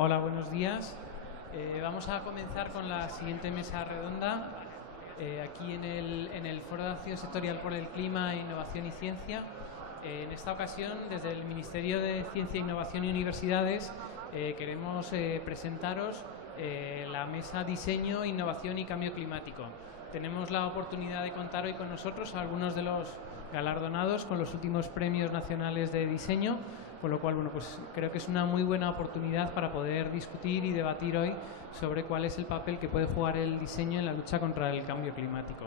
Hola, buenos días. Vamos a comenzar con la siguiente mesa redonda, aquí en el Foro de Acción Sectorial por el Clima, Innovación y Ciencia. En esta ocasión, desde el Ministerio de Ciencia, Innovación y Universidades, queremos presentaros la mesa Diseño, Innovación y Cambio Climático. Tenemos la oportunidad de contar hoy con nosotros a algunos de los galardonados con los últimos premios nacionales de diseño, con lo cual, bueno, pues creo que es una muy buena oportunidad para poder discutir y debatir hoy sobre cuál es el papel que puede jugar el diseño en la lucha contra el cambio climático.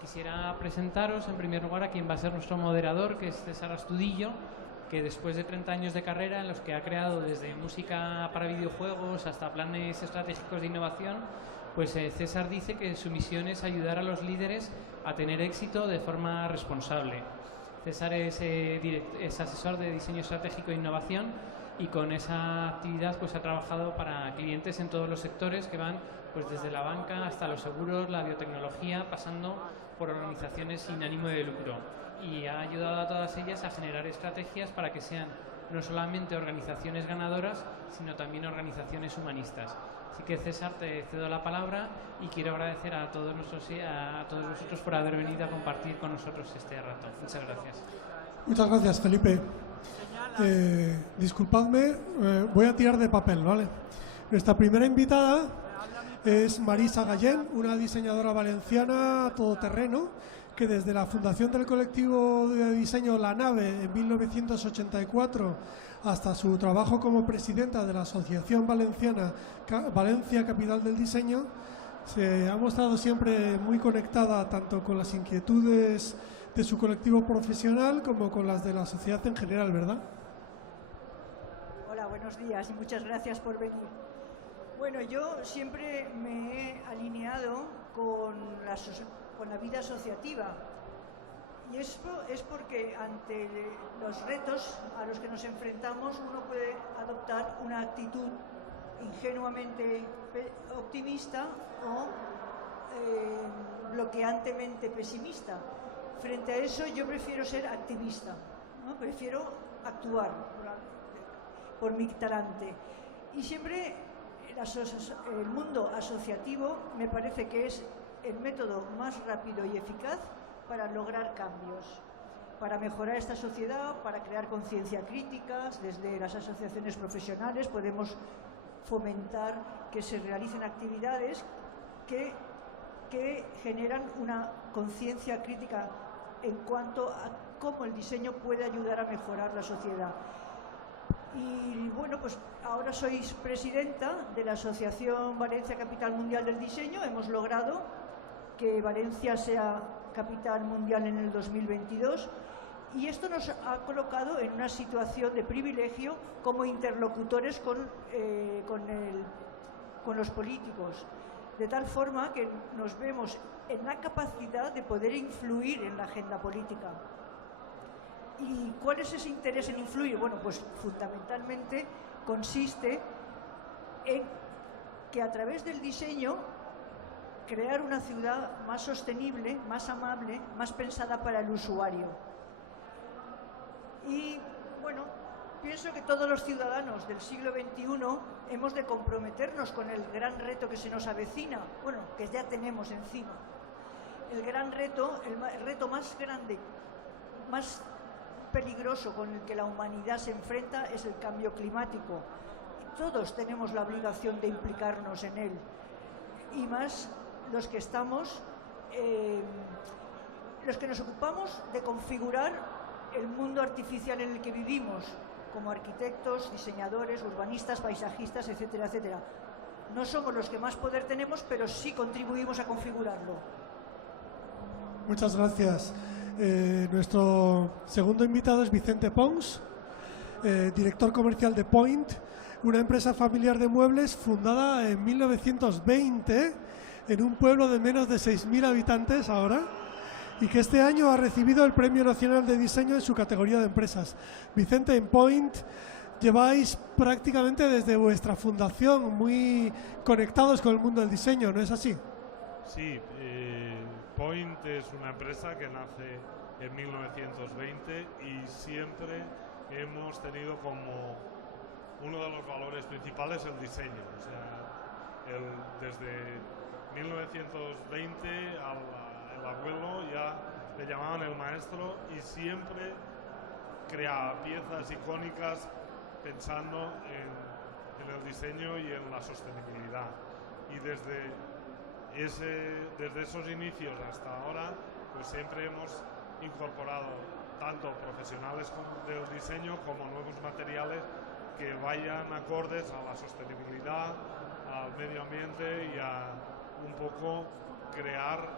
Quisiera presentaros en primer lugar a quien va a ser nuestro moderador, que es César Astudillo, que después de 30 años de carrera en los que ha creado desde música para videojuegos hasta planes estratégicos de innovación, pues César dice que su misión es ayudar a los líderes a tener éxito de forma responsable. César es asesor de diseño estratégico e innovación y con esa actividad pues ha trabajado para clientes en todos los sectores que van pues desde la banca hasta los seguros, la biotecnología, pasando por organizaciones sin ánimo de lucro, y ha ayudado a todas ellas a generar estrategias para que sean no solamente organizaciones ganadoras, sino también organizaciones humanistas. Así que, César, te cedo la palabra y quiero agradecer a todos vosotros por haber venido a compartir con nosotros este rato. Muchas gracias. Muchas gracias, Felipe. Disculpadme, voy a tirar de papel, ¿vale? Nuestra primera invitada es Marisa Gallén, una diseñadora valenciana todoterreno que desde la fundación del colectivo de diseño La Nave en 1984 hasta su trabajo como presidenta de la Asociación Valenciana Valencia Capital del Diseño, se ha mostrado siempre muy conectada tanto con las inquietudes de su colectivo profesional como con las de la sociedad en general, ¿verdad? Hola, buenos días y muchas gracias por venir. Bueno, yo siempre me he alineado con la vida asociativa, y esto es porque ante los retos a los que nos enfrentamos uno puede adoptar una actitud ingenuamente optimista o bloqueantemente pesimista. Frente a eso yo prefiero ser activista, ¿no? Prefiero actuar por mi talante. Y siempre el mundo asociativo me parece que es el método más rápido y eficaz para lograr cambios, para mejorar esta sociedad, para crear conciencia crítica. Desde las asociaciones profesionales podemos fomentar que se realicen actividades que generan una conciencia crítica en cuanto a cómo el diseño puede ayudar a mejorar la sociedad. Y bueno, pues ahora soy presidenta de la Asociación Valencia Capital Mundial del Diseño. Hemos logrado que Valencia sea capital mundial en el 2022, y esto nos ha colocado en una situación de privilegio como interlocutores con los políticos, de tal forma que nos vemos en la capacidad de poder influir en la agenda política. ¿Y cuál es ese interés en influir? Bueno, pues fundamentalmente consiste en que a través del diseño crear una ciudad más sostenible, más amable, más pensada para el usuario. Y bueno, pienso que todos los ciudadanos del siglo XXI hemos de comprometernos con el gran reto que se nos avecina, bueno, que ya tenemos encima. El gran reto, el reto más grande, más peligroso con el que la humanidad se enfrenta es el cambio climático. Todos tenemos la obligación de implicarnos en él, y más los que estamos, los que nos ocupamos de configurar el mundo artificial en el que vivimos, como arquitectos, diseñadores, urbanistas, paisajistas, etcétera, etcétera. No somos los que más poder tenemos, pero sí contribuimos a configurarlo. Muchas gracias. Nuestro segundo invitado es Vicente Pons, director comercial de Point, una empresa familiar de muebles fundada en 1920 en un pueblo de menos de 6.000 habitantes ahora, y que este año ha recibido el Premio Nacional de Diseño en su categoría de empresas. Vicente, en Point lleváis prácticamente desde vuestra fundación muy conectados con el mundo del diseño, ¿no es así? Sí, Point es una empresa que nace en 1920 y siempre hemos tenido como uno de los valores principales es el diseño. O sea, desde 1920 el abuelo ya le llamaban el maestro y siempre creaba piezas icónicas pensando en el diseño y en la sostenibilidad. Y desde esos inicios hasta ahora, pues siempre hemos incorporado tanto profesionales del diseño como nuevos materiales que vayan acordes a la sostenibilidad, al medio ambiente y a un poco crear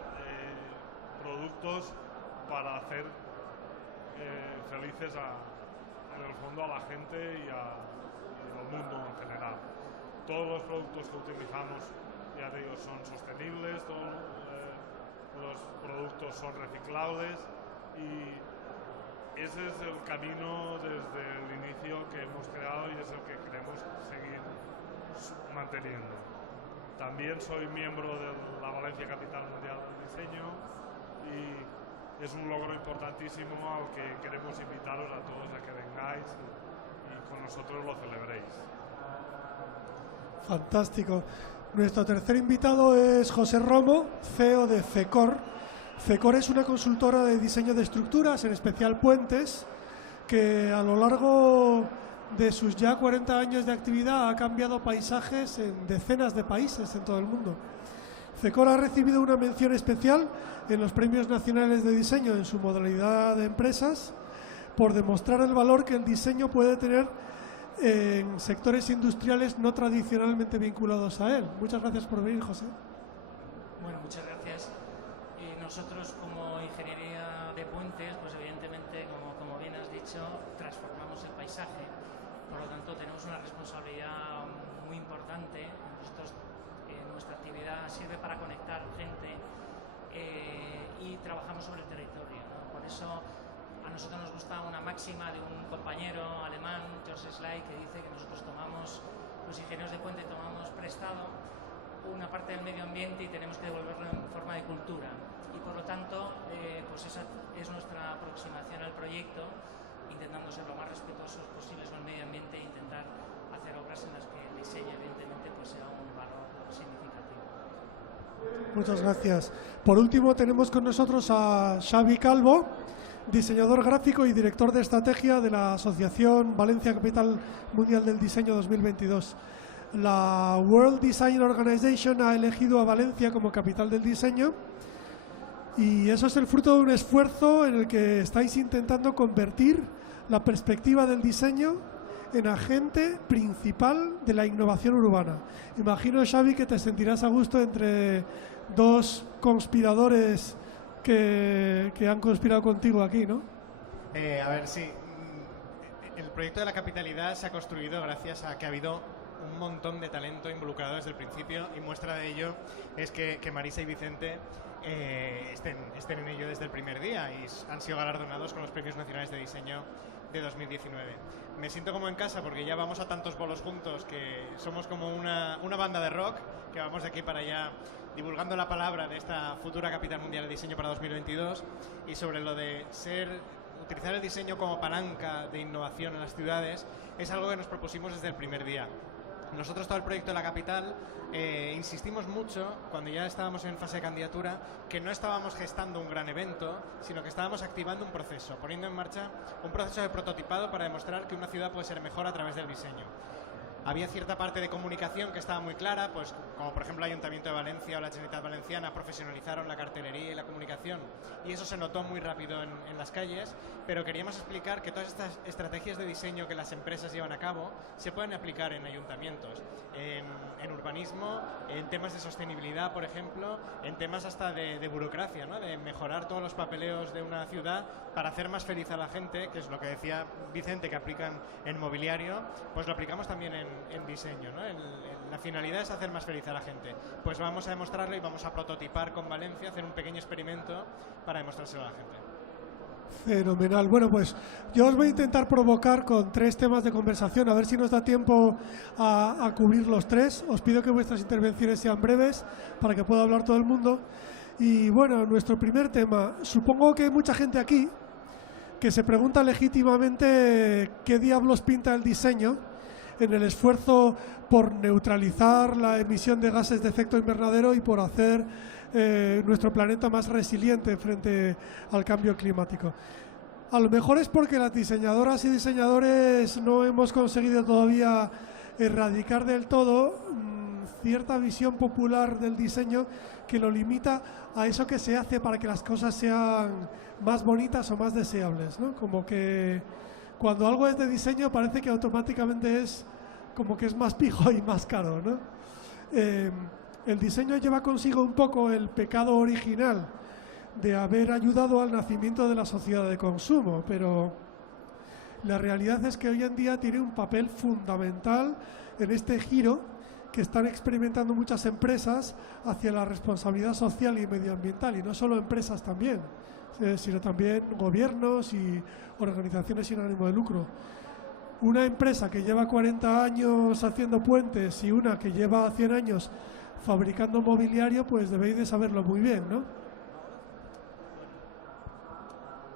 productos para hacer felices en el fondo a la gente y al mundo en general. Todos los productos que utilizamos, ya digo, son sostenibles, todos los productos son reciclables y ese es el camino desde el inicio que hemos creado y es el que queremos seguir manteniendo. También soy miembro de la Valencia Capital Mundial del Diseño y es un logro importantísimo al que queremos invitaros a todos a que vengáis y con nosotros lo celebréis. Fantástico. Nuestro tercer invitado es José Romo, CEO de FECOR. FECOR es una consultora de diseño de estructuras, en especial puentes, que a lo largo de sus ya 40 años de actividad ha cambiado paisajes en decenas de países en todo el mundo. FECOR ha recibido una mención especial en los Premios Nacionales de Diseño en su modalidad de empresas por demostrar el valor que el diseño puede tener en sectores industriales no tradicionalmente vinculados a él. Muchas gracias por venir, José. Bueno, muchas gracias. Nosotros como ingeniería de puentes, pues evidentemente, como bien has dicho, transformamos el paisaje. Por lo tanto, tenemos una responsabilidad muy importante. Nuestra actividad sirve para conectar gente y trabajamos sobre el territorio, ¿no? Por eso a nosotros nos gusta una máxima de un compañero alemán, George Schleich, que dice que nosotros los ingenieros de puente tomamos prestado una parte del medio ambiente y tenemos que devolverlo en forma de cultura. Y por lo tanto, pues esa es nuestra aproximación al proyecto, intentando ser lo más respetuosos posibles con el medio ambiente e intentar hacer obras en las que el diseño evidentemente pues sea un valor significativo. Muchas gracias. Por último tenemos con nosotros a Xavi Calvo, diseñador gráfico y director de estrategia de la Asociación Valencia Capital Mundial del Diseño 2022. La World Design Organization ha elegido a Valencia como capital del diseño y eso es el fruto de un esfuerzo en el que estáis intentando convertir la perspectiva del diseño en agente principal de la innovación urbana. Imagino, Xavi, que te sentirás a gusto entre dos conspiradores que han conspirado contigo aquí, ¿no? A ver, sí. El proyecto de la capitalidad se ha construido gracias a que ha habido un montón de talento involucrado desde el principio y muestra de ello es que Marisa y Vicente estén en ello desde el primer día y han sido galardonados con los Premios Nacionales de Diseño de 2019. Me siento como en casa porque ya vamos a tantos bolos juntos que somos como una banda de rock que vamos de aquí para allá divulgando la palabra de esta futura capital mundial de diseño para 2022 y sobre lo de utilizar el diseño como palanca de innovación en las ciudades es algo que nos propusimos desde el primer día. Nosotros, todo el proyecto de la capital, insistimos mucho, cuando ya estábamos en fase de candidatura, que no estábamos gestando un gran evento, sino que estábamos activando un proceso, poniendo en marcha un proceso de prototipado para demostrar que una ciudad puede ser mejor a través del diseño. Había cierta parte de comunicación que estaba muy clara, pues como por ejemplo el Ayuntamiento de Valencia o la Generalitat Valenciana profesionalizaron la cartelería y la comunicación y eso se notó muy rápido en las calles, pero queríamos explicar que todas estas estrategias de diseño que las empresas llevan a cabo se pueden aplicar en ayuntamientos, en urbanismo, en temas de sostenibilidad, por ejemplo, en temas hasta de burocracia, ¿no? De mejorar todos los papeleos de una ciudad para hacer más feliz a la gente, que es lo que decía Vicente que aplican en mobiliario, pues lo aplicamos también en diseño, ¿no? La finalidad es hacer más feliz a la gente. Pues vamos a demostrarlo y vamos a prototipar con Valencia, hacer un pequeño experimento para demostrárselo a la gente. Fenomenal. Bueno, pues yo os voy a intentar provocar con 3 temas de conversación, a ver si nos da tiempo a cubrir los 3. Os pido que vuestras intervenciones sean breves para que pueda hablar todo el mundo. Y bueno, nuestro primer tema, supongo que hay mucha gente aquí que se pregunta legítimamente qué diablos pinta el diseño en el esfuerzo por neutralizar la emisión de gases de efecto invernadero y por hacer nuestro planeta más resiliente frente al cambio climático. A lo mejor es porque las diseñadoras y diseñadores no hemos conseguido todavía erradicar del todo cierta visión popular del diseño que lo limita a eso que se hace para que las cosas sean más bonitas o más deseables, ¿no? Como que cuando algo es de diseño parece que automáticamente es como que es más pijo y más caro, ¿no? El diseño lleva consigo un poco el pecado original de haber ayudado al nacimiento de la sociedad de consumo, pero la realidad es que hoy en día tiene un papel fundamental en este giro que están experimentando muchas empresas hacia la responsabilidad social y medioambiental, y no solo empresas también, sino también gobiernos y organizaciones sin ánimo de lucro. Una empresa que lleva 40 años haciendo puentes y una que lleva 100 años fabricando mobiliario, pues debéis de saberlo muy bien, ¿no?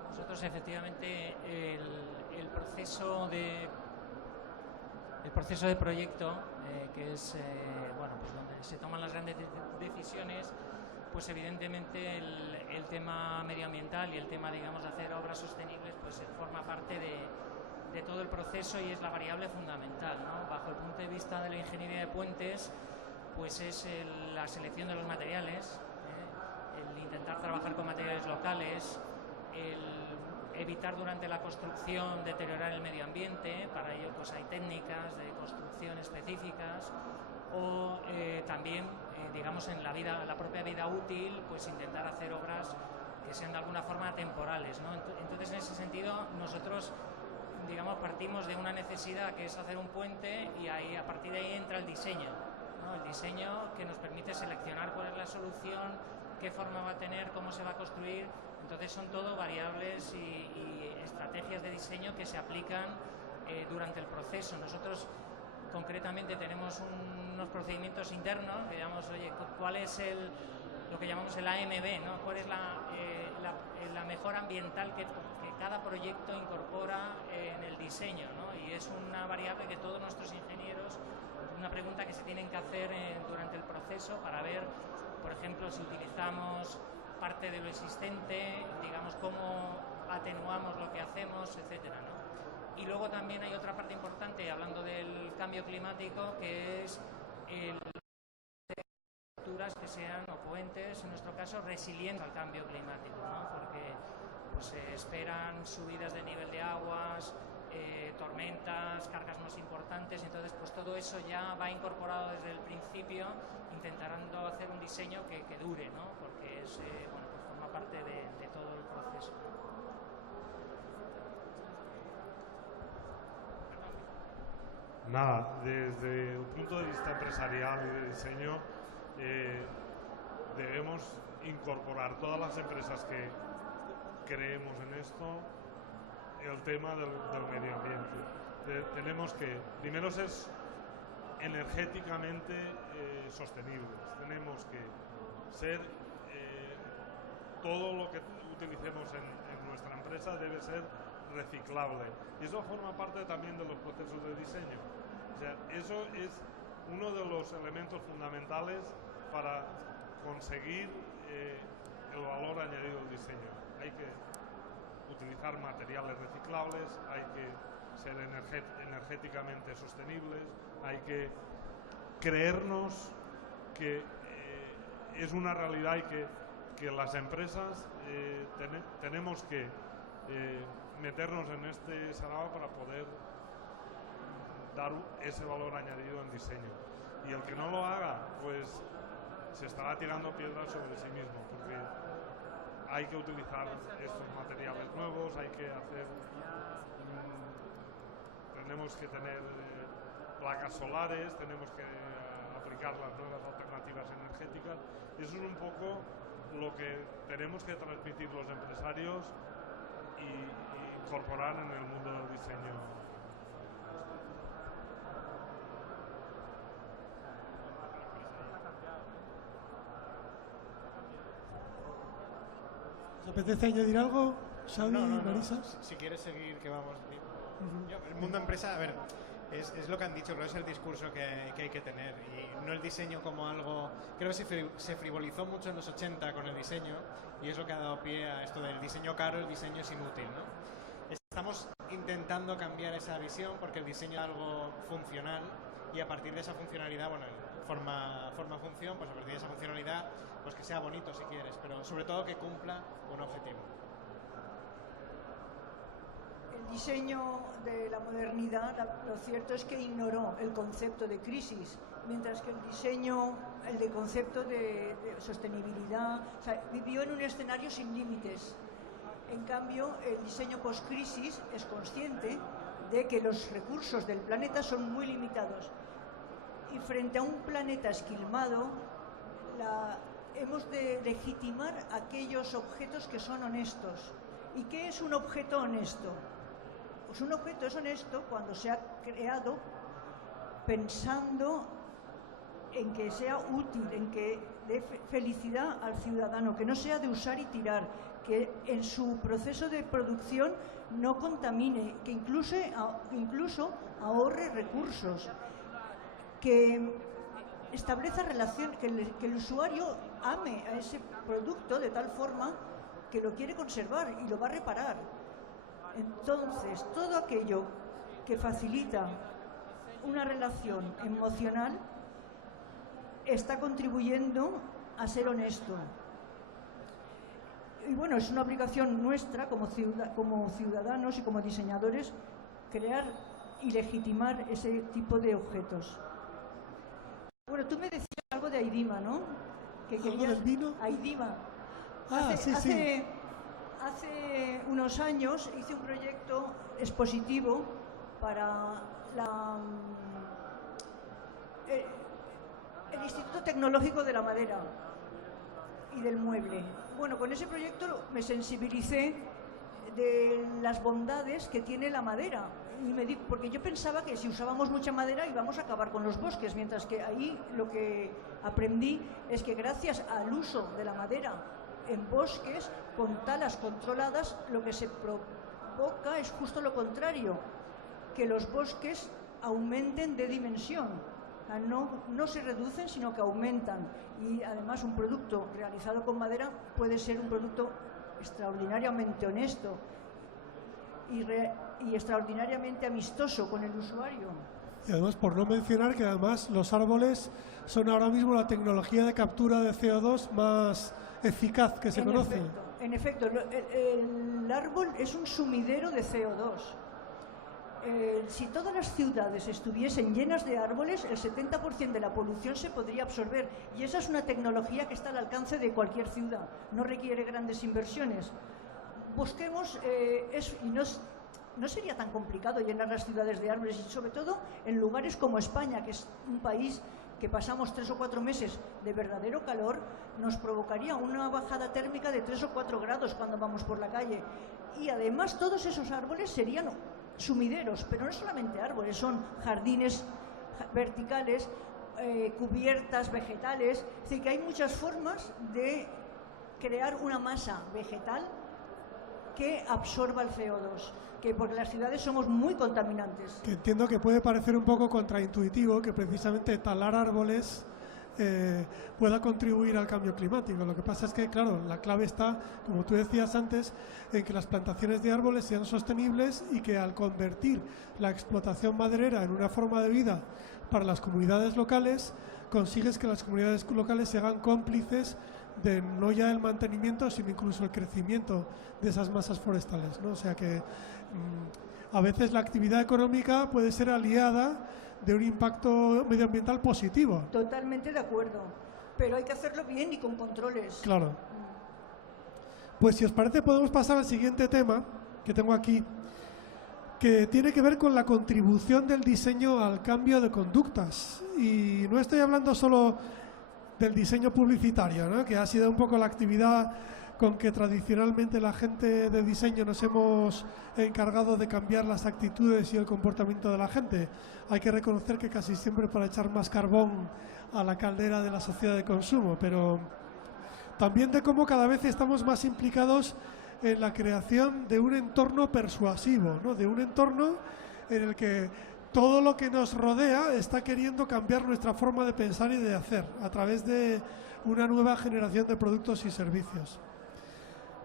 Nosotros efectivamente el proceso de proyecto, que es bueno, pues donde se toman las grandes decisiones, pues evidentemente el tema medioambiental y el tema, digamos, de hacer obras sostenibles, pues forma parte de todo el proceso y es la variable fundamental, ¿no? Bajo el punto de vista de la ingeniería de puentes, pues es la selección de los materiales, el intentar trabajar con materiales locales, el evitar durante la construcción deteriorar el medio ambiente. Para ello pues hay técnicas de construcción específicas, o también digamos en la propia vida útil, pues intentar hacer obras que sean de alguna forma temporales, ¿no? Entonces en ese sentido nosotros, digamos, partimos de una necesidad que es hacer un puente, y ahí, a partir de ahí entra el diseño, ¿no? El diseño que nos permite seleccionar cuál es la solución, qué forma va a tener, cómo se va a construir. Entonces son todo variables y estrategias de diseño que se aplican durante el proceso. Nosotros concretamente tenemos unos procedimientos internos, digamos, oye, ¿cuál es lo que llamamos el AMB, ¿no? ¿Cuál es la mejora ambiental que cada proyecto incorpora en el diseño, ¿no? Y es una variable que todos nuestros ingenieros, una pregunta que se tienen que hacer durante el proceso para ver, por ejemplo, si utilizamos parte de lo existente, digamos, cómo atenuamos lo que hacemos, etcétera, ¿no? Y luego también hay otra parte importante, hablando del cambio climático, que es estructuras que sean, o puentes, en nuestro caso, resilientes al cambio climático, ¿no? Porque pues, se esperan subidas de nivel de aguas, tormentas, cargas más importantes, entonces pues todo eso ya va incorporado desde el principio, intentando hacer un diseño que dure, ¿no? Porque es, bueno, pues forma parte de todo el proceso. Nada, desde el punto de vista empresarial y de diseño, debemos incorporar todas las empresas que creemos en esto, el tema del medio ambiente. Tenemos que, primero, ser energéticamente sostenibles. Tenemos que ser, todo lo que utilicemos en nuestra empresa debe ser reciclable. Y eso forma parte también de los procesos de diseño. O sea, eso es uno de los elementos fundamentales para conseguir el valor añadido del diseño. Hay que utilizar materiales reciclables, hay que ser energéticamente sostenibles, hay que creernos que es una realidad y que las empresas tenemos que meternos en este sarao para poder dar ese valor añadido en diseño. Y el que no lo haga, pues se estará tirando piedras sobre sí mismo, porque hay que utilizar estos materiales nuevos, hay que hacer, tenemos que tener placas solares, tenemos que aplicar las nuevas alternativas energéticas. Eso es un poco lo que tenemos que transmitir los empresarios y incorporar en el mundo del diseño. ¿Os apetece añadir algo, Xavi, No, Marisa? si quieres seguir, que vamos. El mundo empresa, a ver, Es lo que han dicho, creo que es el discurso que hay que tener, y no el diseño como algo... Creo que se frivolizó mucho en los 80 con el diseño, y es lo que ha dado pie a esto del diseño caro, el diseño es inútil, ¿no? Estamos intentando cambiar esa visión porque el diseño es algo funcional, y a partir de esa funcionalidad, bueno, forma-función, pues a partir de esa funcionalidad, pues que sea bonito si quieres, pero sobre todo que cumpla un objetivo. El diseño de la modernidad, lo cierto es que ignoró el concepto de crisis, mientras que el diseño, el de concepto de sostenibilidad, o sea, vivió en un escenario sin límites. En cambio, el diseño post-crisis es consciente de que los recursos del planeta son muy limitados. Y frente a un planeta esquilmado, hemos de legitimar aquellos objetos que son honestos. ¿Y qué es un objeto honesto? Pues un objeto es honesto cuando se ha creado pensando en que sea útil, en que dé felicidad al ciudadano, que no sea de usar y tirar, que en su proceso de producción no contamine, que incluso ahorre recursos, que establezca relación, que el usuario ame a ese producto de tal forma que lo quiere conservar y lo va a reparar. Entonces, todo aquello que facilita una relación emocional está contribuyendo a ser honesto. Y bueno, es una obligación nuestra como ciudadanos y como diseñadores crear y legitimar ese tipo de objetos. Bueno, tú me decías algo de Aidima, ¿no? Que ¿Algo del vino? Aidima. Sí. Hace unos años hice un proyecto expositivo para el Instituto Tecnológico de la Madera y del Mueble. Bueno, con ese proyecto me sensibilicé de las bondades que tiene la madera. Porque yo pensaba que si usábamos mucha madera íbamos a acabar con los bosques, mientras que ahí lo que aprendí es que gracias al uso de la madera en bosques, con talas controladas, lo que se provoca es justo lo contrario, que los bosques aumenten de dimensión. O sea, no se reducen, sino que aumentan. Y además un producto realizado con madera puede ser un producto extraordinariamente honesto y extraordinariamente amistoso con el usuario. Y además, por no mencionar que además los árboles son ahora mismo la tecnología de captura de CO2 más eficaz que se conoce. En efecto, el árbol es un sumidero de CO2. Si todas las ciudades estuviesen llenas de árboles, el 70% de la polución se podría absorber. Y esa es una tecnología que está al alcance de cualquier ciudad. No requiere grandes inversiones. Busquemos, no sería tan complicado llenar las ciudades de árboles, y sobre todo en lugares como España, que es un país que pasamos 3 o 4 meses de verdadero calor, nos provocaría una bajada térmica de 3 o 4 grados cuando vamos por la calle. Y además todos esos árboles serían sumideros, pero no solamente árboles, son jardines verticales, cubiertas vegetales. Es decir, que hay muchas formas de crear una masa vegetal que absorba el CO2, porque las ciudades somos muy contaminantes. Que entiendo que puede parecer un poco contraintuitivo que precisamente talar árboles pueda contribuir al cambio climático. Lo que pasa es que, claro, la clave está, como tú decías antes, en que las plantaciones de árboles sean sostenibles y que al convertir la explotación maderera en una forma de vida para las comunidades locales, consigues que las comunidades locales se hagan cómplices de no ya el mantenimiento, sino incluso el crecimiento de esas masas forestales, ¿no? O sea que a veces la actividad económica puede ser aliada de un impacto medioambiental positivo. Totalmente de acuerdo, pero hay que hacerlo bien y con controles. Claro. Pues si os parece podemos pasar al siguiente tema que tengo aquí, que tiene que ver con la contribución del diseño al cambio de conductas. Y no estoy hablando solo del diseño publicitario, ¿no?, que ha sido un poco la actividad con que tradicionalmente la gente de diseño nos hemos encargado de cambiar las actitudes y el comportamiento de la gente. Hay que reconocer que casi siempre para echar más carbón a la caldera de la sociedad de consumo, pero también de cómo cada vez estamos más implicados en la creación de un entorno persuasivo, ¿no?, de un entorno en el que todo lo que nos rodea está queriendo cambiar nuestra forma de pensar y de hacer a través de una nueva generación de productos y servicios.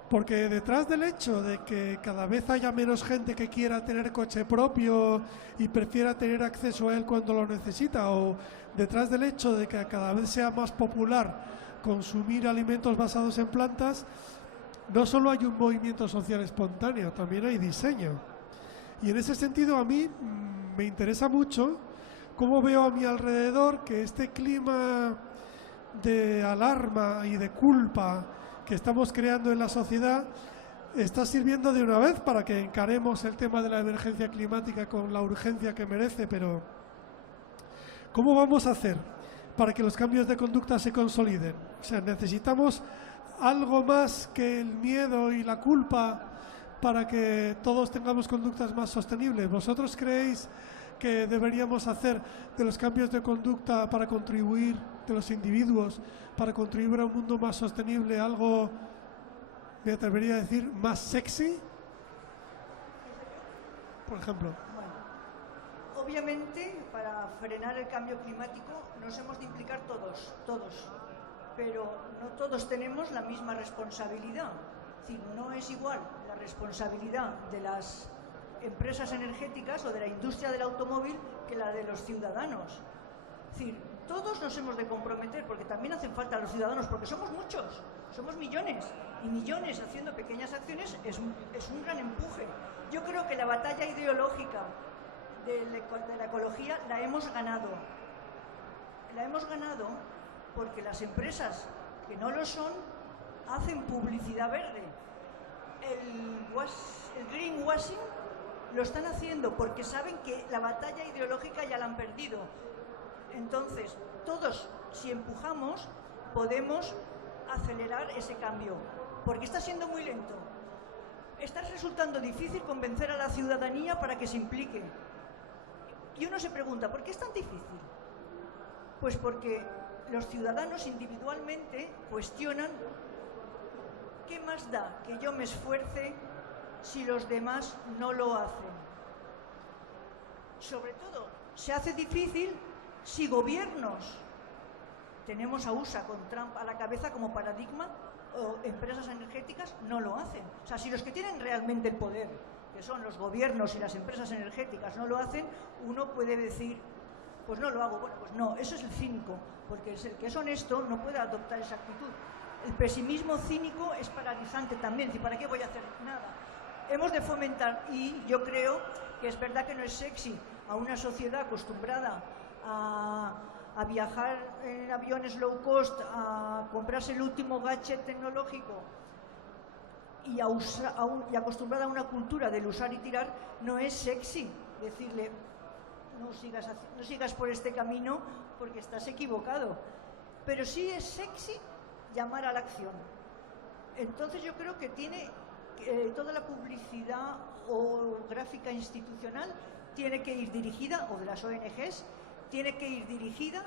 Porque detrás del hecho de que cada vez haya menos gente que quiera tener coche propio y prefiera tener acceso a él cuando lo necesita, o detrás del hecho de que cada vez sea más popular consumir alimentos basados en plantas, no solo hay un movimiento social espontáneo, también hay diseño. Y en ese sentido a mí me interesa mucho cómo veo a mi alrededor que este clima de alarma y de culpa que estamos creando en la sociedad está sirviendo de una vez para que encaremos el tema de la emergencia climática con la urgencia que merece, pero ¿cómo vamos a hacer para que los cambios de conducta se consoliden? O sea, necesitamos algo más que el miedo y la culpa para que todos tengamos conductas más sostenibles. ¿Vosotros creéis que deberíamos hacer de los cambios de conducta para contribuir, de los individuos, para contribuir a un mundo más sostenible, algo, me atrevería a decir, más sexy? Por ejemplo. Bueno, obviamente, para frenar el cambio climático nos hemos de implicar todos, pero no todos tenemos la misma responsabilidad. Es decir, no es igual la responsabilidad de las empresas energéticas o de la industria del automóvil que la de los ciudadanos. Es decir, todos nos hemos de comprometer, porque también hacen falta los ciudadanos, porque somos muchos, somos millones, y millones haciendo pequeñas acciones es un gran empuje. Yo creo que la batalla ideológica de la ecología la hemos ganado. La hemos ganado porque las empresas que no lo son hacen publicidad verde. El greenwashing lo están haciendo porque saben que la batalla ideológica ya la han perdido. Entonces, todos, si empujamos, podemos acelerar ese cambio, porque está siendo muy lento. Está resultando difícil convencer a la ciudadanía para que se implique. Y uno se pregunta, ¿por qué es tan difícil? Pues porque los ciudadanos individualmente cuestionan ¿qué más da que yo me esfuerce si los demás no lo hacen? Sobre todo, se hace difícil si gobiernos, tenemos a USA con Trump a la cabeza como paradigma, o empresas energéticas no lo hacen. O sea, si los que tienen realmente el poder, que son los gobiernos y las empresas energéticas, no lo hacen, uno puede decir, pues no lo hago. Bueno, pues no, eso es el cínico, porque el que es honesto no puede adoptar esa actitud. El pesimismo cínico es paralizante también, ¿y para qué voy a hacer nada? Hemos de fomentar, y yo creo que es verdad que no es sexy a una sociedad acostumbrada a viajar en aviones low cost, a comprarse el último gadget tecnológico y acostumbrada a una cultura del usar y tirar, no es sexy decirle no sigas por este camino porque estás equivocado. Pero sí es sexy llamar a la acción. Entonces yo creo que toda la publicidad o gráfica institucional tiene que ir dirigida, o de las ONGs, tiene que ir dirigida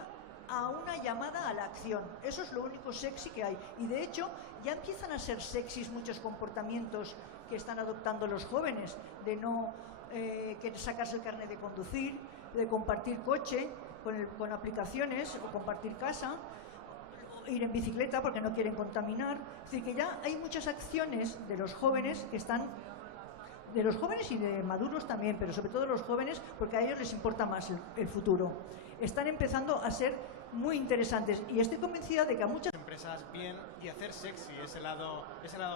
a una llamada a la acción. Eso es lo único sexy que hay. Y de hecho ya empiezan a ser sexys muchos comportamientos que están adoptando los jóvenes, de no sacarse el carnet de conducir, de compartir coche con aplicaciones, o compartir casa, ir en bicicleta porque no quieren contaminar. Es decir, que ya hay muchas acciones de los jóvenes que están, de los jóvenes y de maduros también, pero sobre todo los jóvenes, porque a ellos les importa más el futuro. Están empezando a ser muy interesantes y estoy convencida de que a muchas empresas bien y hacer sexy ese lado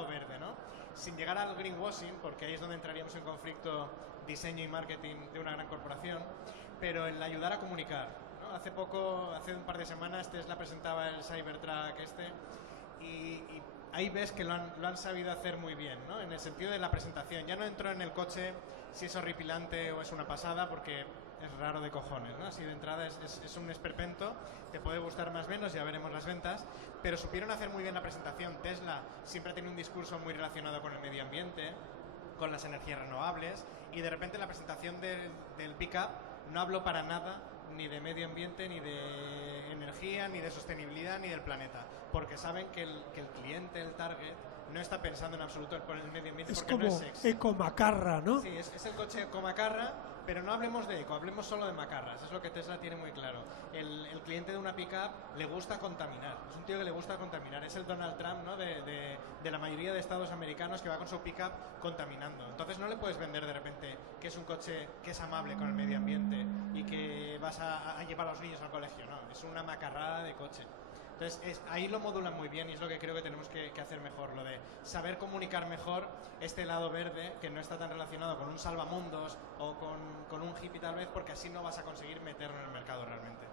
verde, ¿no? Sin llegar al greenwashing, porque ahí es donde entraríamos en conflicto diseño y marketing de una gran corporación, pero el ayudar a comunicar, ¿no? Hace un par de semanas Tesla presentaba el Cybertruck y ahí ves que lo han sabido hacer muy bien, ¿no? En el sentido de la presentación. Ya no entró en el coche si es horripilante o es una pasada, porque es raro de cojones, ¿no? Así de entrada es un esperpento, te puede gustar más o menos, ya veremos las ventas, pero supieron hacer muy bien la presentación. Tesla siempre ha tenido un discurso muy relacionado con el medio ambiente, con las energías renovables, y de repente la presentación del pick-up no habló para nada ni de medio ambiente, ni de energía, ni de sostenibilidad, ni del planeta, porque saben que el cliente, el target, no está pensando en absoluto por el medio ambiente, porque no es sexy. Es como ecomacarra, ¿no? Sí, es el coche ecomacarra, Pero no hablemos de eco, hablemos solo de macarras, es lo que Tesla tiene muy claro. El cliente de una pick-up le gusta contaminar, es un tío que le gusta contaminar, es el Donald Trump, ¿no? de la mayoría de estados americanos que va con su pick-up contaminando. Entonces no le puedes vender de repente que es un coche que es amable con el medio ambiente y que vas a llevar a los niños al colegio, no, es una macarrada de coche. Entonces, ahí lo modulan muy bien y es lo que creo que tenemos que hacer mejor, lo de saber comunicar mejor este lado verde que no está tan relacionado con un salvamundos o con un hippie tal vez, porque así no vas a conseguir meterlo en el mercado realmente.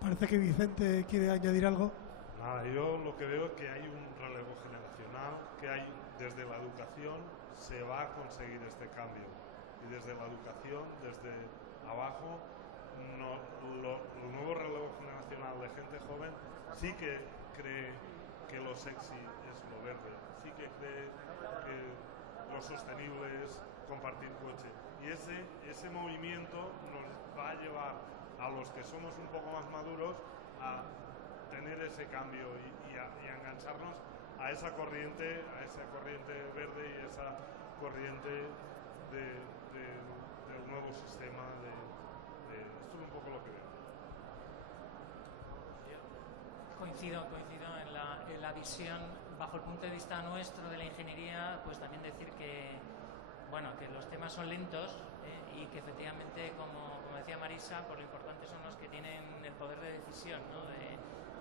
Parece que Vicente quiere añadir algo. Nada, yo lo que veo es que hay un relevo generacional, que hay desde la educación se va a conseguir este cambio. Y desde la educación, desde abajo, el nuevo relevo generacional de gente joven sí que cree que lo sexy es lo verde, sí que cree que lo sostenible es compartir coche. Y ese movimiento nos va a llevar a los que somos un poco más maduros a tener ese cambio y a engancharnos a esa corriente verde y esa corriente del nuevo sistema. Esto es un poco lo que veo. Coincido en la visión, bajo el punto de vista nuestro de la ingeniería, pues también decir que los temas son lentos y que efectivamente, como decía Marisa, pues lo importante son los que tienen el poder de decisión, ¿no?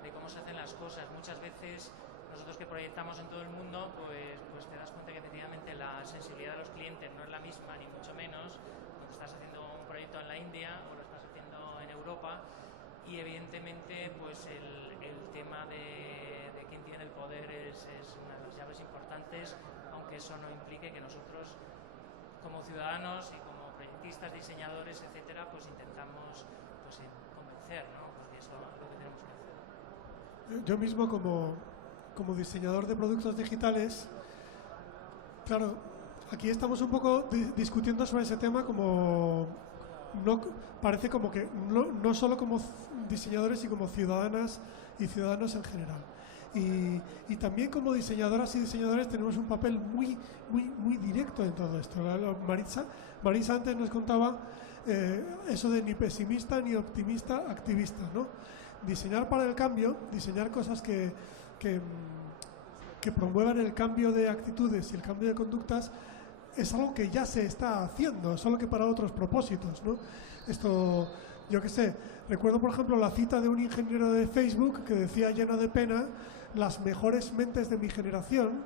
de cómo se hacen las cosas. Muchas veces nosotros que proyectamos en todo el mundo, pues te das cuenta que efectivamente la sensibilidad de los clientes no es la misma, ni mucho menos, cuando estás haciendo un proyecto en la India o lo estás haciendo en Europa. Y evidentemente pues el tema de quién tiene el poder es una de las llaves importantes, aunque eso no implique que nosotros como ciudadanos y como proyectistas, diseñadores, etcétera, pues intentamos convencer, ¿no? Porque eso es lo que tenemos que hacer. Yo mismo como diseñador de productos digitales, claro, aquí estamos un poco discutiendo sobre ese tema parece como que no solo como diseñadores, sino como ciudadanas y ciudadanos en general. Y también como diseñadoras y diseñadores tenemos un papel muy directo en todo esto. Marisa antes nos contaba eso de ni pesimista ni optimista, activista, ¿no? Diseñar para el cambio, diseñar cosas que promuevan el cambio de actitudes y el cambio de conductas es algo que ya se está haciendo, solo que para otros propósitos, ¿no? Esto, yo qué sé, recuerdo por ejemplo la cita de un ingeniero de Facebook que decía lleno de pena: las mejores mentes de mi generación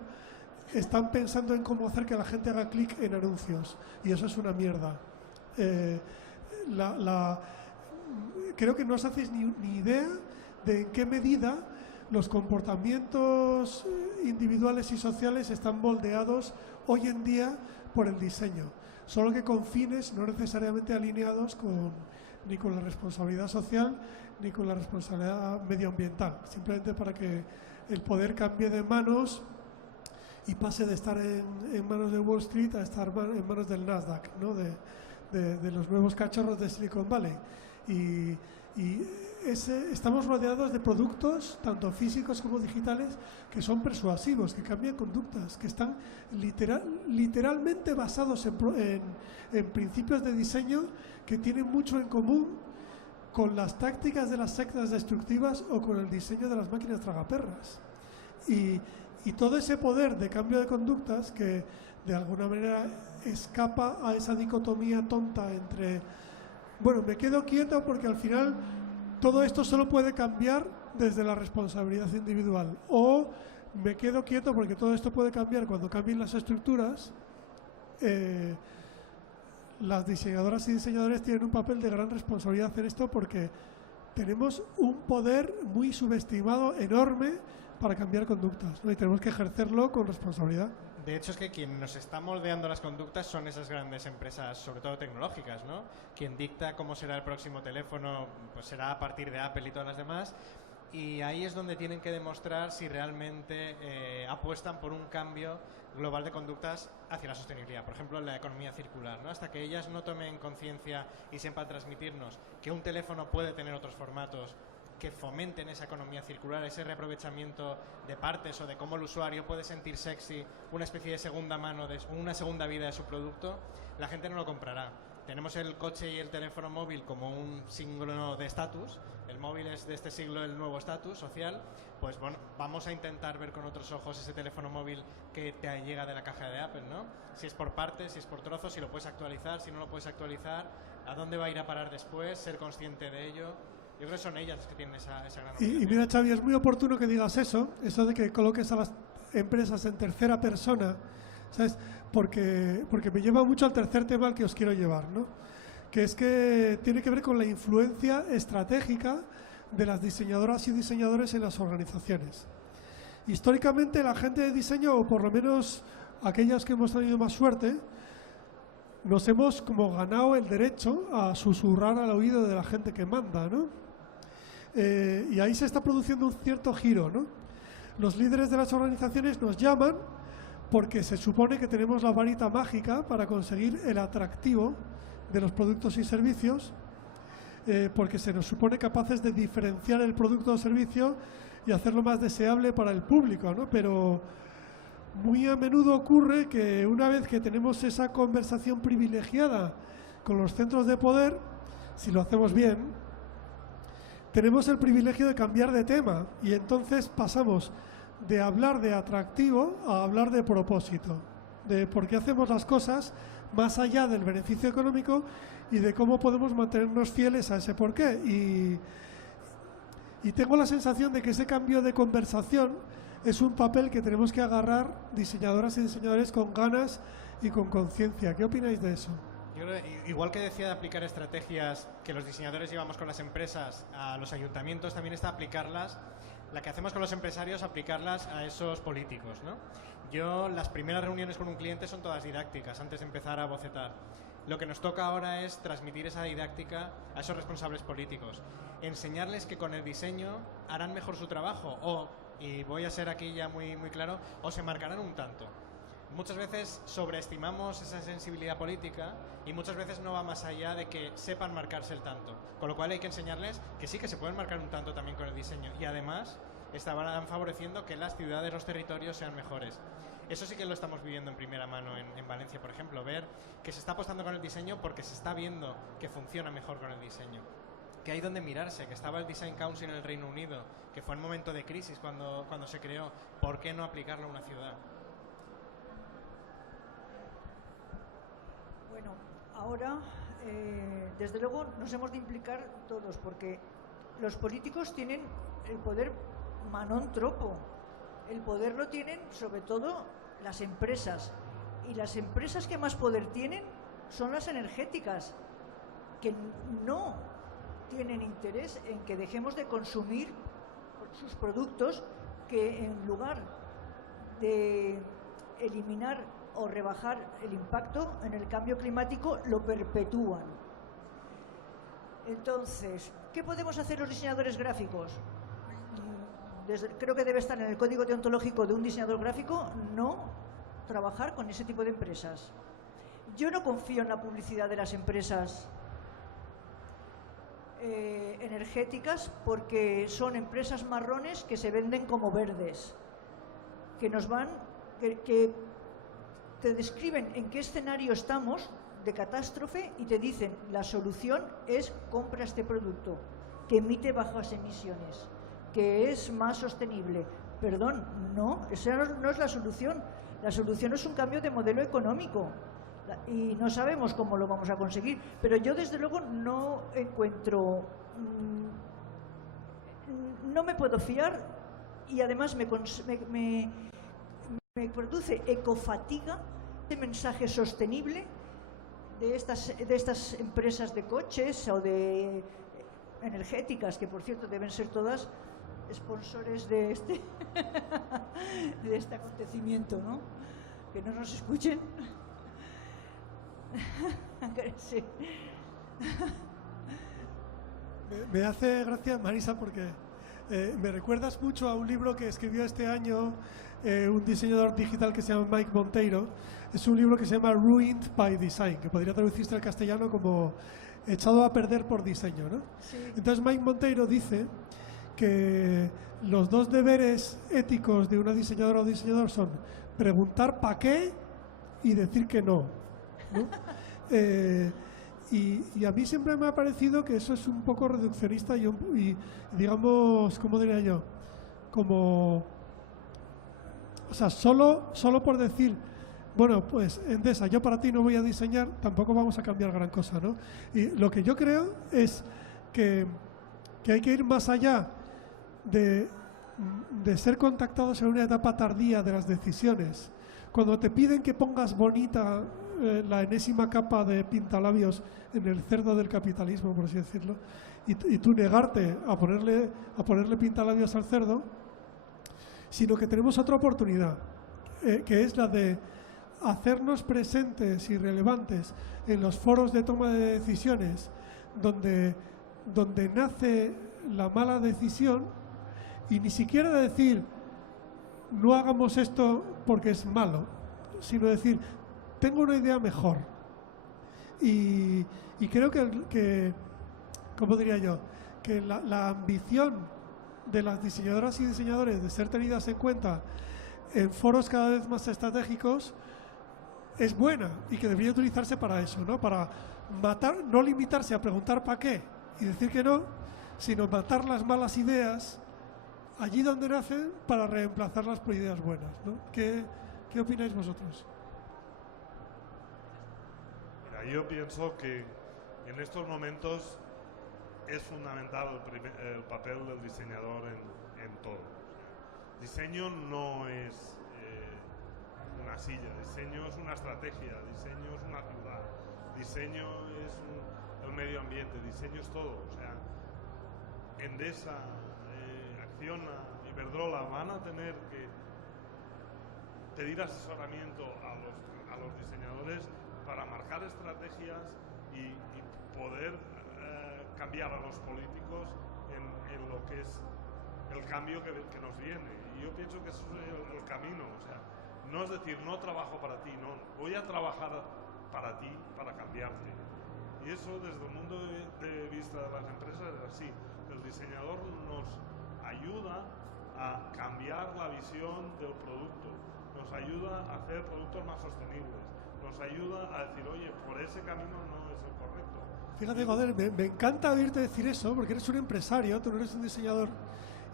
están pensando en cómo hacer que la gente haga clic en anuncios, y eso es una mierda. Creo que no os hacéis ni idea de en qué medida los comportamientos individuales y sociales están moldeados hoy en día por el diseño, solo que con fines no necesariamente alineados ni con la responsabilidad social ni con la responsabilidad medioambiental, simplemente para que el poder cambie de manos y pase de estar en manos de Wall Street a estar en manos del Nasdaq, ¿no? de los nuevos cachorros de Silicon Valley. Estamos rodeados de productos, tanto físicos como digitales, que son persuasivos, que cambian conductas, que están literalmente basados en principios de diseño que tienen mucho en común con las tácticas de las sectas destructivas o con el diseño de las máquinas tragaperras. Y todo ese poder de cambio de conductas que de alguna manera escapa a esa dicotomía tonta entre, bueno, me quedo quieto porque al final todo esto solo puede cambiar desde la responsabilidad individual, o me quedo quieto porque todo esto puede cambiar cuando cambien las estructuras. Las diseñadoras y diseñadores tienen un papel de gran responsabilidad en esto porque tenemos un poder muy subestimado, enorme, para cambiar conductas, ¿no? Y tenemos que ejercerlo con responsabilidad. De hecho, es que quien nos está moldeando las conductas son esas grandes empresas, sobre todo tecnológicas, ¿no? Quien dicta cómo será el próximo teléfono, pues será a partir de Apple y todas las demás. Y ahí es donde tienen que demostrar si realmente apuestan por un cambio global de conductas hacia la sostenibilidad. Por ejemplo, la economía circular, ¿no? Hasta que ellas no tomen conciencia y sepan transmitirnos que un teléfono puede tener otros formatos que fomenten esa economía circular, ese reaprovechamiento de partes o de cómo el usuario puede sentir sexy una especie de segunda mano, una segunda vida de su producto, la gente no lo comprará. tenemos el coche y el teléfono móvil como un signo de estatus, el móvil es de este siglo el nuevo estatus social, pues bueno, vamos a intentar ver con otros ojos ese teléfono móvil que te llega de la caja de Apple, ¿no? Si es por partes, si es por trozos, si lo puedes actualizar, si no lo puedes actualizar, a dónde va a ir a parar después, ser consciente de ello. Yo creo que son ellas las que tienen esa gran obligación. Y mira, Xavi, es muy oportuno que digas eso de que coloques a las empresas en tercera persona, ¿sabes? Porque me lleva mucho al tercer tema al que os quiero llevar, ¿no? Que es que tiene que ver con la influencia estratégica de las diseñadoras y diseñadores en las organizaciones. Históricamente la gente de diseño, o por lo menos aquellas que hemos tenido más suerte, nos hemos como ganado el derecho a susurrar al oído de la gente que manda, ¿no? Y ahí se está produciendo un cierto giro, ¿no? Los líderes de las organizaciones nos llaman porque se supone que tenemos la varita mágica para conseguir el atractivo de los productos y servicios, porque se nos supone capaces de diferenciar el producto o servicio y hacerlo más deseable para el público, ¿no? Pero muy a menudo ocurre que una vez que tenemos esa conversación privilegiada con los centros de poder, si lo hacemos bien, tenemos el privilegio de cambiar de tema y entonces pasamos de hablar de atractivo a hablar de propósito, de por qué hacemos las cosas más allá del beneficio económico y de cómo podemos mantenernos fieles a ese porqué. Y tengo la sensación de que ese cambio de conversación es un papel que tenemos que agarrar diseñadoras y diseñadores con ganas y con conciencia. ¿Qué opináis de eso? Yo creo, igual que decía de aplicar estrategias que los diseñadores llevamos con las empresas a los ayuntamientos, también está aplicarlas, la que hacemos con los empresarios, aplicarlas a esos políticos, ¿no? Yo, las primeras reuniones con un cliente son todas didácticas, antes de empezar a bocetar. Lo que nos toca ahora es transmitir esa didáctica a esos responsables políticos, enseñarles que con el diseño harán mejor su trabajo o, y voy a ser aquí ya muy claro, o se marcarán un tanto. Muchas veces sobreestimamos esa sensibilidad política y muchas veces no va más allá de que sepan marcarse el tanto. Con lo cual hay que enseñarles que sí que se pueden marcar un tanto también con el diseño y además estaban favoreciendo que las ciudades, los territorios sean mejores. Eso sí que lo estamos viviendo en primera mano en Valencia, por ejemplo, ver que se está apostando con el diseño porque se está viendo que funciona mejor con el diseño. Que hay donde mirarse, que estaba el Design Council en el Reino Unido, que fue en momento de crisis cuando se creó. ¿Por qué no aplicarlo a una ciudad? Bueno, ahora, desde luego, nos hemos de implicar todos, porque los políticos tienen el poder manón tropo. El poder lo tienen, sobre todo, las empresas. Y las empresas que más poder tienen son las energéticas, que no tienen interés en que dejemos de consumir sus productos, que en lugar de eliminar o rebajar el impacto en el cambio climático, lo perpetúan. Entonces, ¿qué podemos hacer los diseñadores gráficos? Creo que debe estar en el código deontológico de un diseñador gráfico no trabajar con ese tipo de empresas. Yo no confío en la publicidad de las empresas energéticas, porque son empresas marrones que se venden como verdes, que te describen en qué escenario estamos de catástrofe y te dicen la solución es compra este producto que emite bajas emisiones, que es más sostenible. Perdón, no, esa no es la solución. La solución es un cambio de modelo económico y no sabemos cómo lo vamos a conseguir. Pero yo desde luego no encuentro, no me puedo fiar y además me produce ecofatiga de mensaje sostenible de estas empresas de coches o de energéticas, que por cierto deben ser todas sponsores de este acontecimiento, ¿no? Que no nos escuchen. Sí. Me hace gracia, Marisa, porque me recuerdas mucho a un libro que escribió este año un diseñador digital que se llama Mike Monteiro. Es un libro que se llama Ruined by Design, que podría traducirse al castellano como echado a perder por diseño, ¿no? Sí. Entonces Mike Monteiro dice que los dos deberes éticos de una diseñadora o diseñador son preguntar para qué y decir que no, ¿no? Y a mí siempre me ha parecido que eso es un poco reduccionista y digamos, ¿cómo diría yo? Como, o sea, solo por decir, bueno, pues Endesa, yo para ti no voy a diseñar, tampoco vamos a cambiar gran cosa, ¿no? Y lo que yo creo es que hay que ir más allá de ser contactados en una etapa tardía de las decisiones. Cuando te piden que pongas bonita la enésima capa de pintalabios en el cerdo del capitalismo, por así decirlo, y tú negarte a ponerle pintalabios al cerdo, sino que tenemos otra oportunidad, que es la de hacernos presentes y relevantes en los foros de toma de decisiones donde nace la mala decisión, y ni siquiera decir no hagamos esto porque es malo, sino decir tengo una idea mejor. Y creo que ¿cómo diría yo? Que la ambición de las diseñadoras y diseñadores de ser tenidas en cuenta en foros cada vez más estratégicos es buena y que debería utilizarse para eso, ¿no? Para matar, no limitarse a preguntar para qué y decir que no, sino matar las malas ideas allí donde nacen para reemplazarlas por ideas buenas, ¿no? ¿Qué opináis vosotros? Mira, yo pienso que en estos momentos es fundamental el papel del diseñador en todo. Diseño no es una silla, diseño es una estrategia, diseño es una ciudad, diseño es el medio ambiente, diseño es todo. O sea, Endesa, Acciona, Iberdrola van a tener que pedir asesoramiento a los diseñadores para marcar estrategias y poder cambiar a los políticos en lo que es el cambio que nos viene. Y yo pienso que eso es el camino. O sea, no es decir, no trabajo para ti, no, voy a trabajar para ti, para cambiarte. Y eso desde el mundo de vista de las empresas es así. El diseñador nos ayuda a cambiar la visión del producto, nos ayuda a hacer productos más sostenibles, nos ayuda a decir, oye, por ese camino no es el correcto. Fíjate, Godel, me encanta oírte decir eso, porque eres un empresario, tú no eres un diseñador,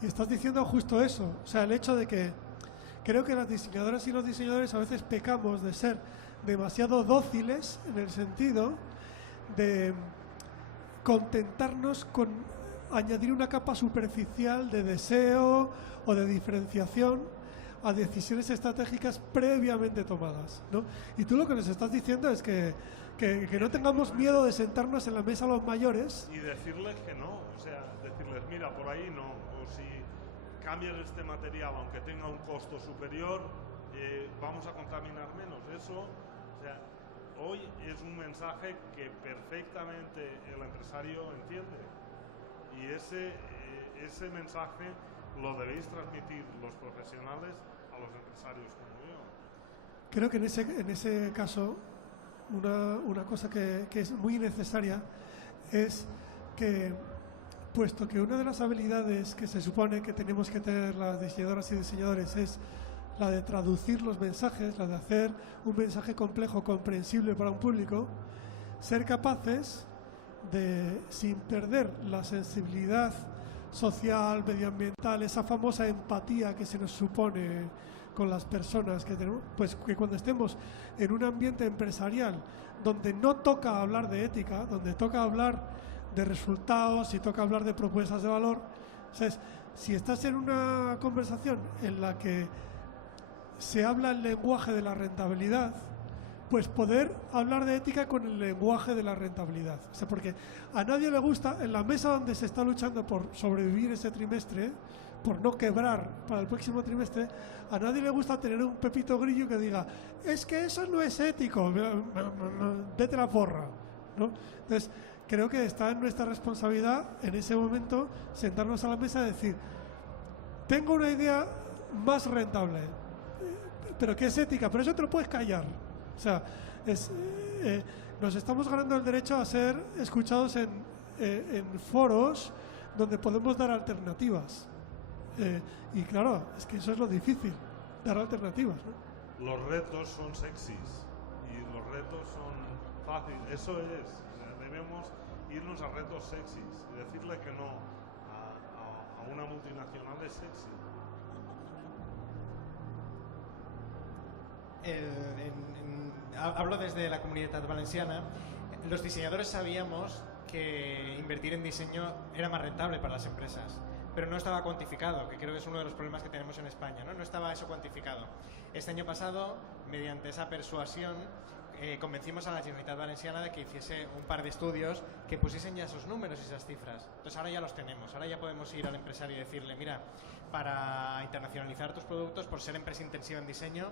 y estás diciendo justo eso. O sea, el hecho de que creo que las diseñadoras y los diseñadores a veces pecamos de ser demasiado dóciles en el sentido de contentarnos con añadir una capa superficial de deseo o de diferenciación a decisiones estratégicas previamente tomadas, ¿no? Y tú lo que nos estás diciendo es que no tengamos miedo de sentarnos en la mesa los mayores y decirles que no, o sea, decirles, mira, por ahí no, o si cambias este material aunque tenga un costo superior, vamos a contaminar menos. Eso, o sea, hoy es un mensaje que perfectamente el empresario entiende, y ese mensaje lo debéis transmitir los profesionales a los empresarios como yo. Creo que en ese caso una cosa que es muy necesaria es que, puesto que una de las habilidades que se supone que tenemos que tener las diseñadoras y diseñadores es la de traducir los mensajes, la de hacer un mensaje complejo, comprensible para un público, ser capaces de, sin perder la sensibilidad social, medioambiental, esa famosa empatía que se nos supone con las personas que tenemos, pues que cuando estemos en un ambiente empresarial donde no toca hablar de ética, donde toca hablar de resultados y toca hablar de propuestas de valor, o sea, si estás en una conversación en la que se habla el lenguaje de la rentabilidad, pues poder hablar de ética con el lenguaje de la rentabilidad. O sea, porque a nadie le gusta, en la mesa donde se está luchando por sobrevivir ese trimestre, por no quebrar para el próximo trimestre, a nadie le gusta tener un Pepito Grillo que diga, es que eso no es ético, vete la porra, ¿no? Entonces, creo que está en nuestra responsabilidad en ese momento sentarnos a la mesa y decir, tengo una idea más rentable, pero que es ética, pero eso te lo puedes callar. O sea, nos estamos ganando el derecho a ser escuchados en foros donde podemos dar alternativas. Y claro, es que eso es lo difícil, dar alternativas, ¿no? Los retos son sexys y los retos son fáciles, eso es. deberíamos irnos a retos sexys y decirle que no a una multinacional es sexy. Hablo desde la Comunitat Valenciana. Los diseñadores sabíamos que invertir en diseño era más rentable para las empresas, pero no estaba cuantificado, que creo que es uno de los problemas que tenemos en España, ¿no? No estaba eso cuantificado. Este año pasado, mediante esa persuasión, convencimos a la Generalitat Valenciana de que hiciese un par de estudios que pusiesen ya esos números y esas cifras. Entonces ahora ya los tenemos, ahora ya podemos ir al empresario y decirle, mira, para internacionalizar tus productos, por ser empresa intensiva en diseño,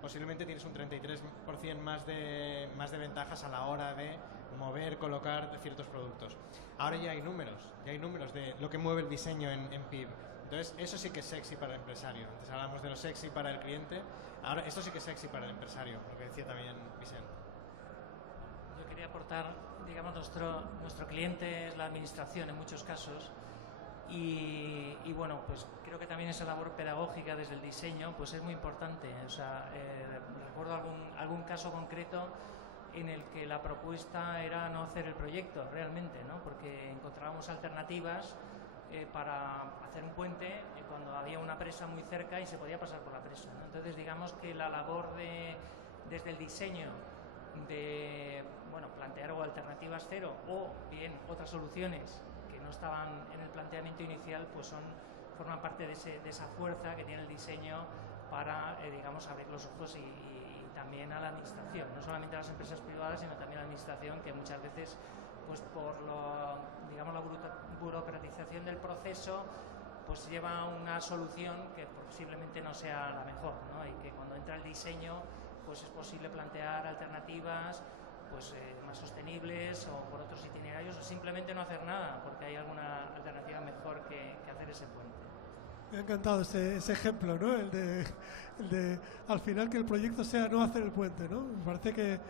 posiblemente tienes un 33% más de ventajas a la hora de mover, colocar ciertos productos. Ahora ya hay números de lo que mueve el diseño en PIB. Entonces, eso sí que es sexy para el empresario. Antes hablamos de lo sexy para el cliente, ahora esto sí que es sexy para el empresario, lo que decía también Vicente. Yo quería aportar, digamos, nuestro cliente es la administración en muchos casos. Y bueno, pues creo que también esa labor pedagógica desde el diseño pues es muy importante. O sea, recuerdo algún caso concreto en el que la propuesta era no hacer el proyecto realmente, ¿no? Porque encontrábamos alternativas para hacer un puente cuando había una presa muy cerca y se podía pasar por la presa, ¿no? Entonces digamos que la labor desde el diseño de plantear o alternativas cero o bien otras soluciones que no estaban en el planteamiento inicial, pues forman parte de esa fuerza que tiene el diseño para, digamos, abrir los ojos y también a la administración, no solamente a las empresas privadas, sino también a la administración, que muchas veces, pues por digamos, la burocratización del proceso, pues lleva a una solución que posiblemente no sea la mejor, ¿no? Y que cuando entra el diseño, pues es posible plantear alternativas pues más sostenibles o por otros itinerarios, o simplemente no hacer nada porque hay alguna alternativa mejor que hacer ese puente. Me ha encantado ese ejemplo, ¿no? El de al final que el proyecto sea no hacer el puente, ¿no? Me parece que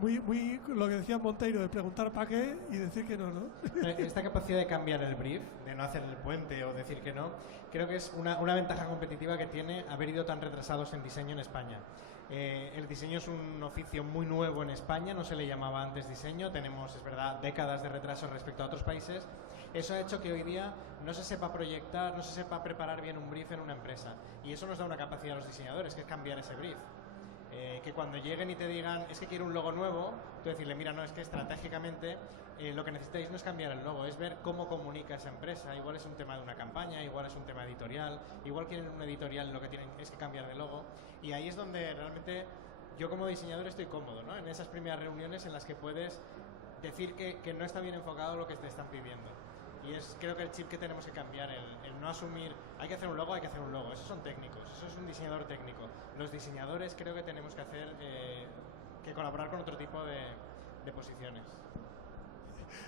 muy lo que decía Monteiro, de preguntar para qué y decir que no, ¿no? Esta capacidad de cambiar el brief, de no hacer el puente o decir que no, creo que es una ventaja competitiva que tiene haber ido tan retrasados en diseño en España. El diseño es un oficio muy nuevo en España, no se le llamaba antes diseño, tenemos, es verdad, décadas de retraso respecto a otros países. Eso ha hecho que hoy día no se sepa proyectar, no se sepa preparar bien un brief en una empresa. Y eso nos da una capacidad a los diseñadores, que es cambiar ese brief. Que cuando lleguen y te digan, es que quiero un logo nuevo, tú decirle, mira, no, es que estratégicamente lo que necesitáis no es cambiar el logo, es ver cómo comunica esa empresa. Igual es un tema de una campaña, igual es un tema editorial, igual quieren un editorial, lo que tienen es que cambiar de logo. Y ahí es donde realmente yo como diseñador estoy cómodo, ¿no? En esas primeras reuniones en las que puedes decir que no está bien enfocado lo que te están pidiendo. Y es creo que el chip que tenemos que cambiar, el no asumir, hay que hacer un logo, esos son técnicos, eso es un diseñador técnico. Los diseñadores creo que tenemos que hacer, que colaborar con otro tipo de posiciones.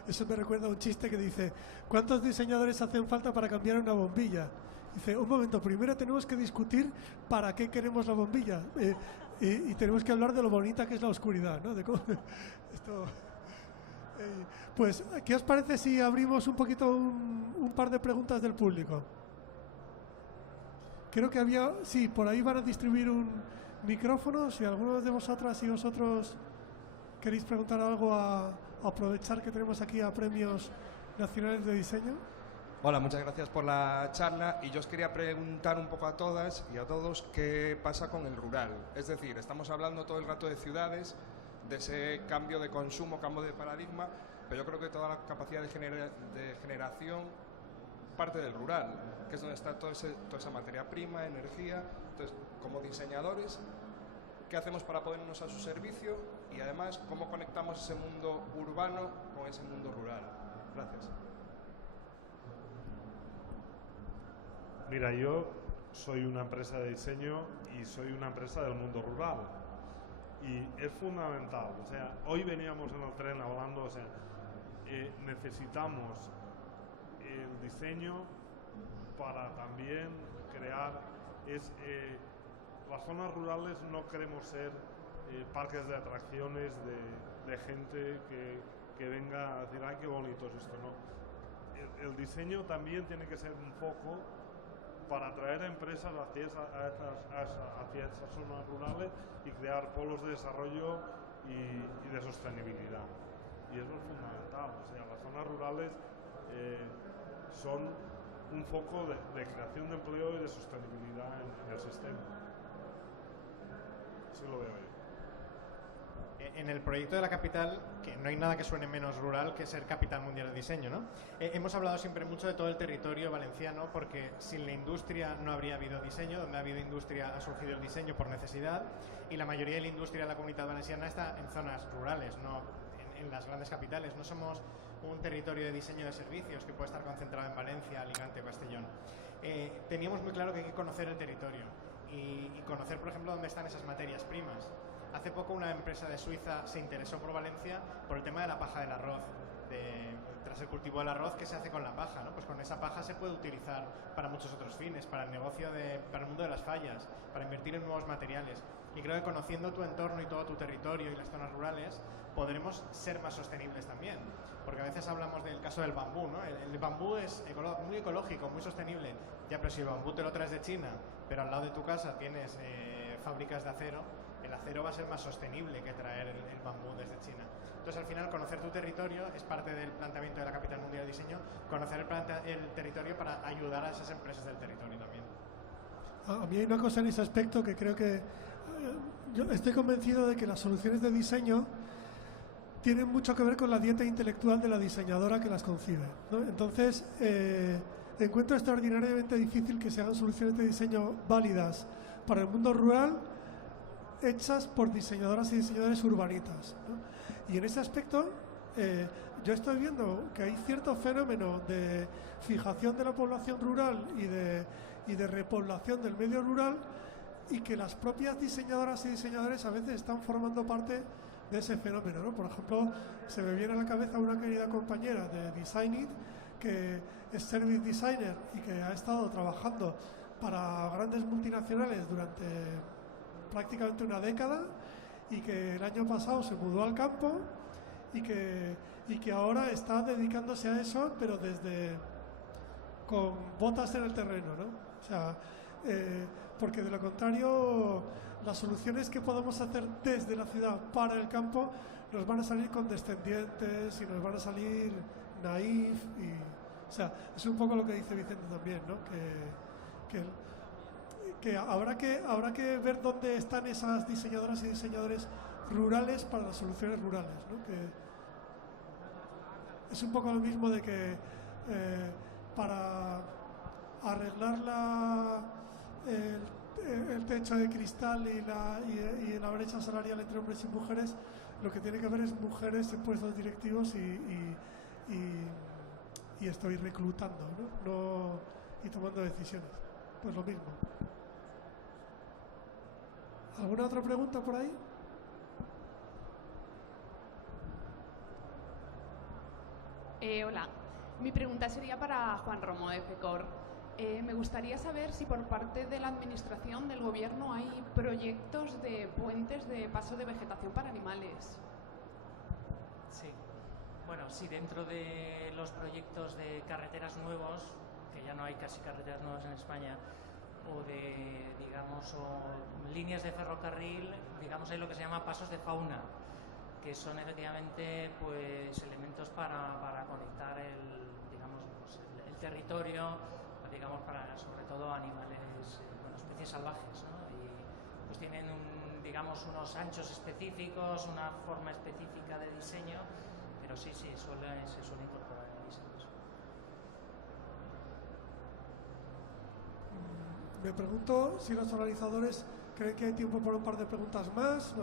Eso me recuerda a un chiste que dice, ¿cuántos diseñadores hacen falta para cambiar una bombilla? Dice, un momento, primero tenemos que discutir para qué queremos la bombilla y tenemos que hablar de lo bonita que es la oscuridad, ¿no? De cómo, esto... pues, ¿qué os parece si abrimos un poquito un par de preguntas del público? Creo que había... Sí, por ahí van a distribuir un micrófono. Si alguno de vosotras y vosotros queréis preguntar algo a aprovechar que tenemos aquí a Premios Nacionales de Diseño. Hola, muchas gracias por la charla y yo os quería preguntar un poco a todas y a todos qué pasa con el rural. Es decir, estamos hablando todo el rato de ciudades, de ese cambio de consumo, cambio de paradigma, pero yo creo que toda la capacidad de generación parte del rural, que es donde está toda esa materia prima, energía. Entonces, como diseñadores, ¿qué hacemos para ponernos a su servicio? Y además, ¿cómo conectamos ese mundo urbano con ese mundo rural? Gracias. Mira, yo soy una empresa de diseño y soy una empresa del mundo rural. Y es fundamental, o sea, hoy veníamos en el tren hablando, o sea, necesitamos el diseño para también crear, las zonas rurales no queremos ser parques de atracciones de gente que venga a decir, ay, qué bonito es esto, no. El diseño también tiene que ser un foco para atraer a empresas hacia esas zonas rurales y crear polos de desarrollo y de sostenibilidad. y eso es fundamental. O sea, las zonas rurales son un foco de creación de empleo y de sostenibilidad en el sistema. Así lo veo yo. En el proyecto de la capital, que no hay nada que suene menos rural que ser capital mundial de diseño, ¿no? Hemos hablado siempre mucho de todo el territorio valenciano, porque sin la industria no habría habido diseño. Donde ha habido industria ha surgido el diseño por necesidad, y la mayoría de la industria de la Comunidad Valenciana está en zonas rurales, no en las grandes capitales. No somos un territorio de diseño de servicios que puede estar concentrado en Valencia, Alicante o Castellón. Teníamos muy claro que hay que conocer el territorio y conocer, por ejemplo, dónde están esas materias primas. Hace poco una empresa de Suiza se interesó por Valencia por el tema de la paja del arroz. Tras el cultivo del arroz, ¿qué se hace con la paja, ¿no? Pues con esa paja se puede utilizar para muchos otros fines, para el negocio, para el mundo de las fallas, para invertir en nuevos materiales. Y creo que conociendo tu entorno y todo tu territorio y las zonas rurales, podremos ser más sostenibles también. Porque a veces hablamos del caso del bambú, ¿no? El bambú es muy ecológico, muy sostenible. Ya, pero si el bambú te lo traes de China, pero al lado de tu casa tienes fábricas de acero, el acero va a ser más sostenible que traer el bambú desde China. Entonces, al final, conocer tu territorio es parte del planteamiento de la Capital Mundial de Diseño, conocer el territorio para ayudar a esas empresas del territorio también. A mí hay una cosa en ese aspecto que creo que yo estoy convencido de que las soluciones de diseño tienen mucho que ver con la dieta intelectual de la diseñadora que las concibe, ¿no? Entonces, encuentro extraordinariamente difícil que se hagan soluciones de diseño válidas para el mundo rural hechas por diseñadoras y diseñadores urbanitas, ¿no? Y en ese aspecto yo estoy viendo que hay cierto fenómeno de fijación de la población rural y de repoblación del medio rural, y que las propias diseñadoras y diseñadores a veces están formando parte de ese fenómeno, ¿no? Por ejemplo, se me viene a la cabeza una querida compañera de Designit, que es service designer y que ha estado trabajando para grandes multinacionales durante prácticamente una década, y que el año pasado se mudó al campo y que ahora está dedicándose a eso, pero con botas en el terreno, ¿no? O sea, porque de lo contrario las soluciones que podemos hacer desde la ciudad para el campo nos van a salir condescendientes y nos van a salir naif, o sea, es un poco lo que dice Vicente también, ¿no? Que habrá que ver dónde están esas diseñadoras y diseñadores rurales para las soluciones rurales, ¿no? Que es un poco lo mismo de que para arreglar el techo de cristal y la brecha salarial entre hombres y mujeres, lo que tiene que haber es mujeres en puestos directivos y estoy reclutando, ¿no? Y tomando decisiones. Pues lo mismo. ¿Alguna otra pregunta por ahí? Hola, mi pregunta sería para Juan Romo de FECOR. Me gustaría saber si por parte de la administración del gobierno hay proyectos de puentes de paso de vegetación para animales. Sí, bueno, sí, dentro de los proyectos de carreteras nuevos, que ya no hay casi carreteras nuevas en España, o de, digamos, o líneas de ferrocarril, digamos, hay lo que se llama pasos de fauna, que son efectivamente pues elementos para conectar el territorio, digamos, para sobre todo animales, especies salvajes, ¿no? Y pues tienen digamos, unos anchos específicos, una forma específica de diseño, pero sí, se suele incorporar en diseños. Me pregunto si los organizadores creen que hay tiempo para un par de preguntas más.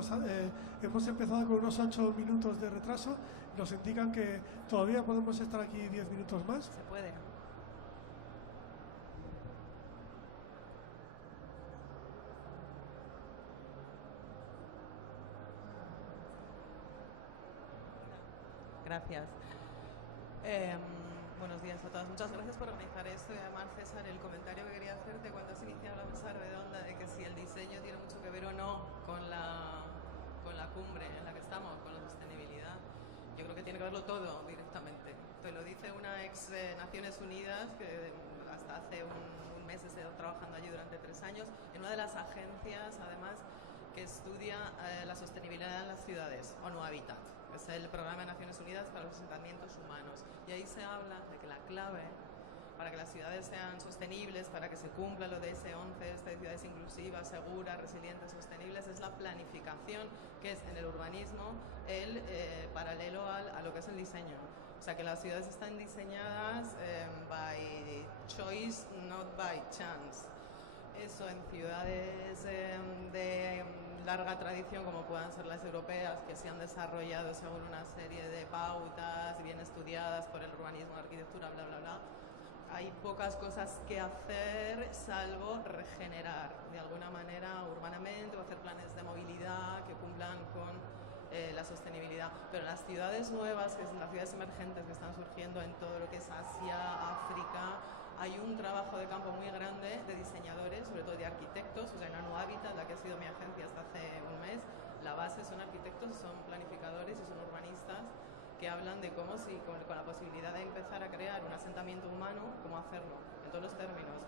Hemos empezado con unos 8 minutos de retraso. Nos indican que todavía podemos estar aquí 10 minutos más. Se puede. Gracias. Buenos días a todos. Muchas gracias por organizar esto. Y además, César, el comentario que quería hacerte cuando has iniciado la mesa redonda de que si el diseño tiene mucho que ver o no con la cumbre en la que estamos, con la sostenibilidad, yo creo que tiene que verlo todo directamente. Te lo dice una ex Naciones Unidas que hasta hace un mes he estado trabajando allí durante 3 años en una de las agencias, además, que estudia la sostenibilidad en las ciudades, ONU Habitat. es el Programa de Naciones Unidas para los Asentamientos Humanos. Y ahí se habla de que la clave para que las ciudades sean sostenibles, para que se cumpla lo de S11, de ciudades inclusivas, seguras, resilientes, sostenibles, es la planificación, que es en el urbanismo el paralelo a lo que es el diseño. O sea, que las ciudades están diseñadas by choice, not by chance. Eso en ciudades de larga tradición, como puedan ser las europeas, que se han desarrollado según una serie de pautas bien estudiadas por el urbanismo, la arquitectura, bla, bla, bla. Hay pocas cosas que hacer salvo regenerar de alguna manera urbanamente o hacer planes de movilidad que cumplan con la sostenibilidad. Pero las ciudades nuevas, que son las ciudades emergentes que están surgiendo en todo lo que es Asia, África, hay un trabajo de campo muy grande de diseñadores, sobre todo de arquitectos. O sea, en Nano Habitat, la que ha sido mi agencia hasta hace un mes, la base son arquitectos, son planificadores y son urbanistas que hablan de cómo, si con la posibilidad de empezar a crear un asentamiento humano, cómo hacerlo, en todos los términos.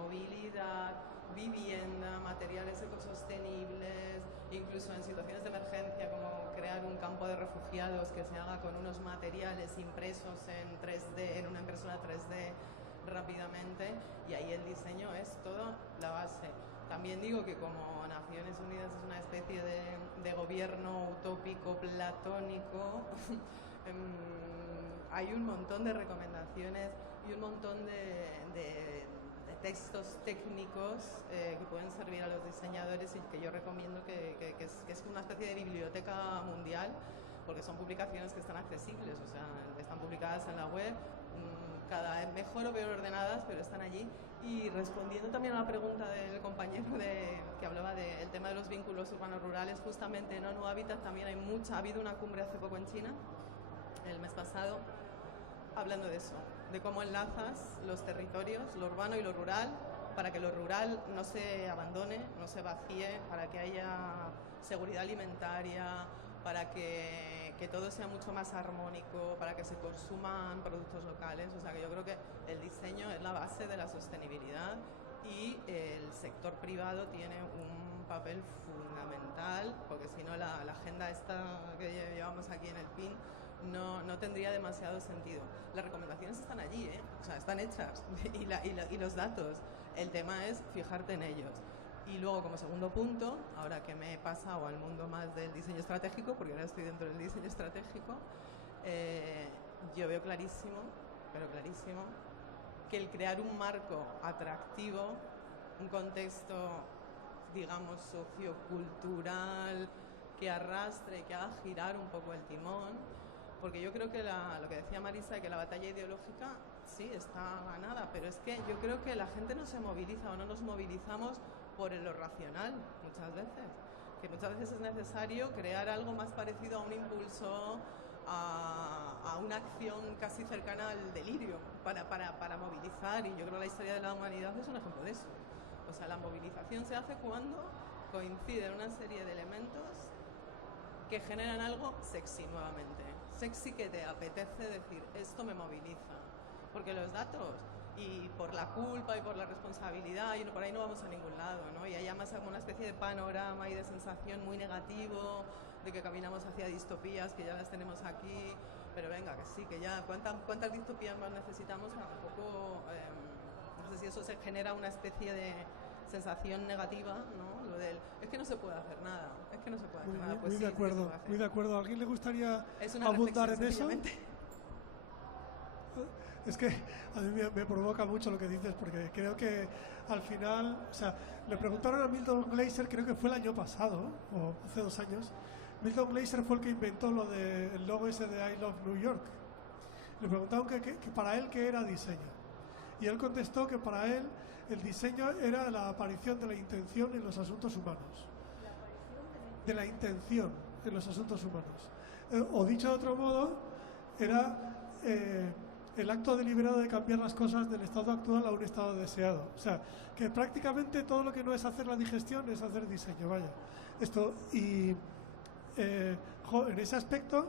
Movilidad, vivienda, materiales ecosostenibles, incluso en situaciones de emergencia, como crear un campo de refugiados que se haga con unos materiales impresos en 3D, en una impresora 3D rápidamente, y ahí el diseño es toda la base. También digo que como Naciones Unidas es una especie de gobierno utópico, platónico, hay un montón de recomendaciones y un montón de textos técnicos que pueden servir a los diseñadores y que yo recomiendo que es una especie de biblioteca mundial, porque son publicaciones que están accesibles, o sea, están publicadas en la web, cada vez mejor o peor ordenadas, pero están allí. Y respondiendo también a la pregunta del compañero que hablaba del tema de los vínculos urbanos-rurales, justamente en ONU Habitat también ha habido una cumbre hace poco en China, el mes pasado, hablando de eso, de cómo enlazas los territorios, lo urbano y lo rural, para que lo rural no se abandone, no se vacíe, para que haya seguridad alimentaria, para que todo sea mucho más armónico, para que se consuman productos locales. O sea, que yo creo que el diseño es la base de la sostenibilidad y el sector privado tiene un papel fundamental, porque si no la agenda esta que llevamos aquí en el PIN no tendría demasiado sentido. Las recomendaciones están allí, o sea, están hechas, y los datos. El tema es fijarte en ellos. Y luego, como segundo punto, ahora que me he pasado al mundo más del diseño estratégico, porque ahora estoy dentro del diseño estratégico, yo veo clarísimo, pero clarísimo, que el crear un marco atractivo, un contexto, digamos, sociocultural, que arrastre, que haga girar un poco el timón, porque yo creo que lo que decía Marisa, que la batalla ideológica sí está ganada, pero es que yo creo que la gente no se moviliza o no nos movilizamos por lo racional muchas veces, que muchas veces es necesario crear algo más parecido a un impulso, a una acción casi cercana al delirio para movilizar, y yo creo que la historia de la humanidad es un ejemplo de eso. O sea, la movilización se hace cuando coinciden una serie de elementos que generan algo sexy nuevamente, sexy que te apetece decir, esto me moviliza, porque los datos, y por la culpa y por la responsabilidad, y por ahí no vamos a ningún lado, ¿no? Y hay además como una especie de panorama y de sensación muy negativo de que caminamos hacia distopías, que ya las tenemos aquí, pero venga, que sí, que ya, ¿cuántas distopías más necesitamos? Tampoco, no sé si eso se genera una especie de sensación negativa, ¿no? Lo del, es que no se puede hacer nada, es que no se puede hacer nada. Pues muy sí, de acuerdo, sí, muy de acuerdo. ¿A alguien le gustaría una abundar en eso? sencillamente. Es que a mí me provoca mucho lo que dices, porque creo que al final, o sea, le preguntaron a Milton Glaser, creo que fue el año pasado, o hace 2 años. Milton Glaser fue el que inventó lo del logo ese de I Love New York. Le preguntaron que para él qué era diseño. Y él contestó que para él el diseño era la aparición de la intención en los asuntos humanos. De la intención en los asuntos humanos. O dicho de otro modo, era el acto deliberado de cambiar las cosas del estado actual a un estado deseado. O sea, que prácticamente todo lo que no es hacer la digestión es hacer diseño, vaya. Esto, y en ese aspecto,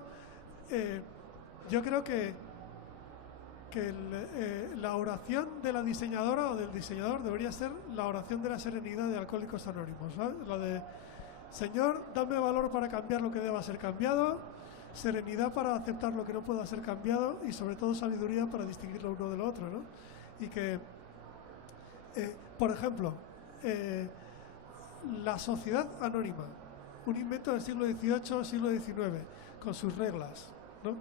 yo creo que la oración de la diseñadora o del diseñador debería ser la oración de la serenidad de Alcohólicos Anónimos, ¿sabes? Lo de, Señor, dame valor para cambiar lo que deba ser cambiado, serenidad para aceptar lo que no pueda ser cambiado y sobre todo sabiduría para distinguirlo uno del otro, ¿no? Y que, por ejemplo, la sociedad anónima, un invento del siglo XVIII, siglo XIX, con sus reglas, ¿no?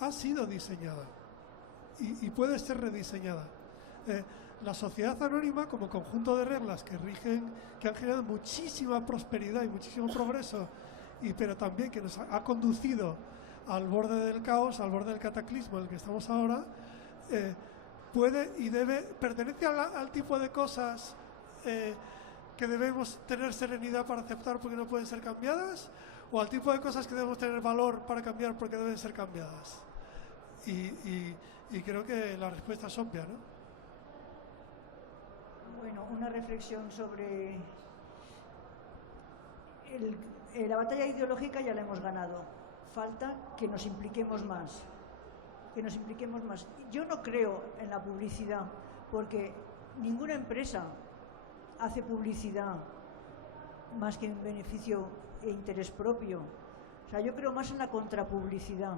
Ha sido diseñada y puede ser rediseñada. La sociedad anónima, como conjunto de reglas que rigen, que han generado muchísima prosperidad y muchísimo progreso, pero también que nos ha conducido al borde del caos, al borde del cataclismo en el que estamos ahora, puede y debe, pertenece al tipo de cosas que debemos tener serenidad para aceptar porque no pueden ser cambiadas, o al tipo de cosas que debemos tener valor para cambiar porque deben ser cambiadas. Y creo que la respuesta es obvia, ¿no? Bueno, una reflexión sobre la batalla ideológica ya la hemos ganado. Falta que nos impliquemos más. Yo no creo en la publicidad, porque ninguna empresa hace publicidad más que en beneficio e interés propio. O sea, yo creo más en la contrapublicidad.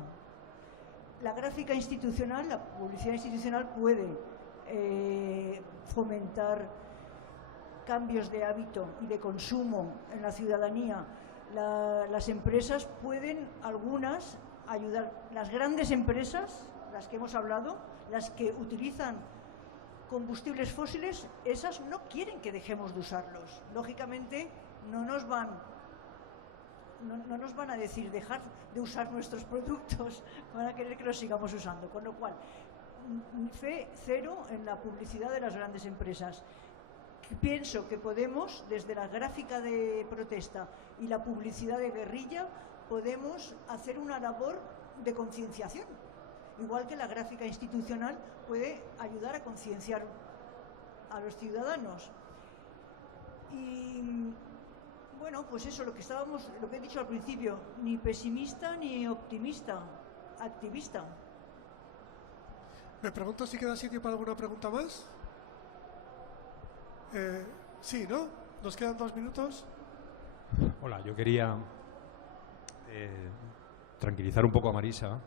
La gráfica institucional, la publicidad institucional puede fomentar cambios de hábito y de consumo en la ciudadanía. Las empresas pueden, algunas, ayudar. Las grandes empresas, las que hemos hablado, las que utilizan combustibles fósiles, esas no quieren que dejemos de usarlos. Lógicamente, no nos van a decir dejar de usar nuestros productos, van a querer que los sigamos usando. Con lo cual, fe cero en la publicidad de las grandes empresas. Pienso que podemos, desde la gráfica de protesta y la publicidad de guerrilla, podemos hacer una labor de concienciación. Igual que la gráfica institucional puede ayudar a concienciar a los ciudadanos. Y bueno, pues eso, lo que he dicho al principio, ni pesimista ni optimista, activista. Me pregunto si queda sitio para alguna pregunta más. Sí, ¿no? Nos quedan 2 minutos. Hola, yo quería tranquilizar un poco a Marisa,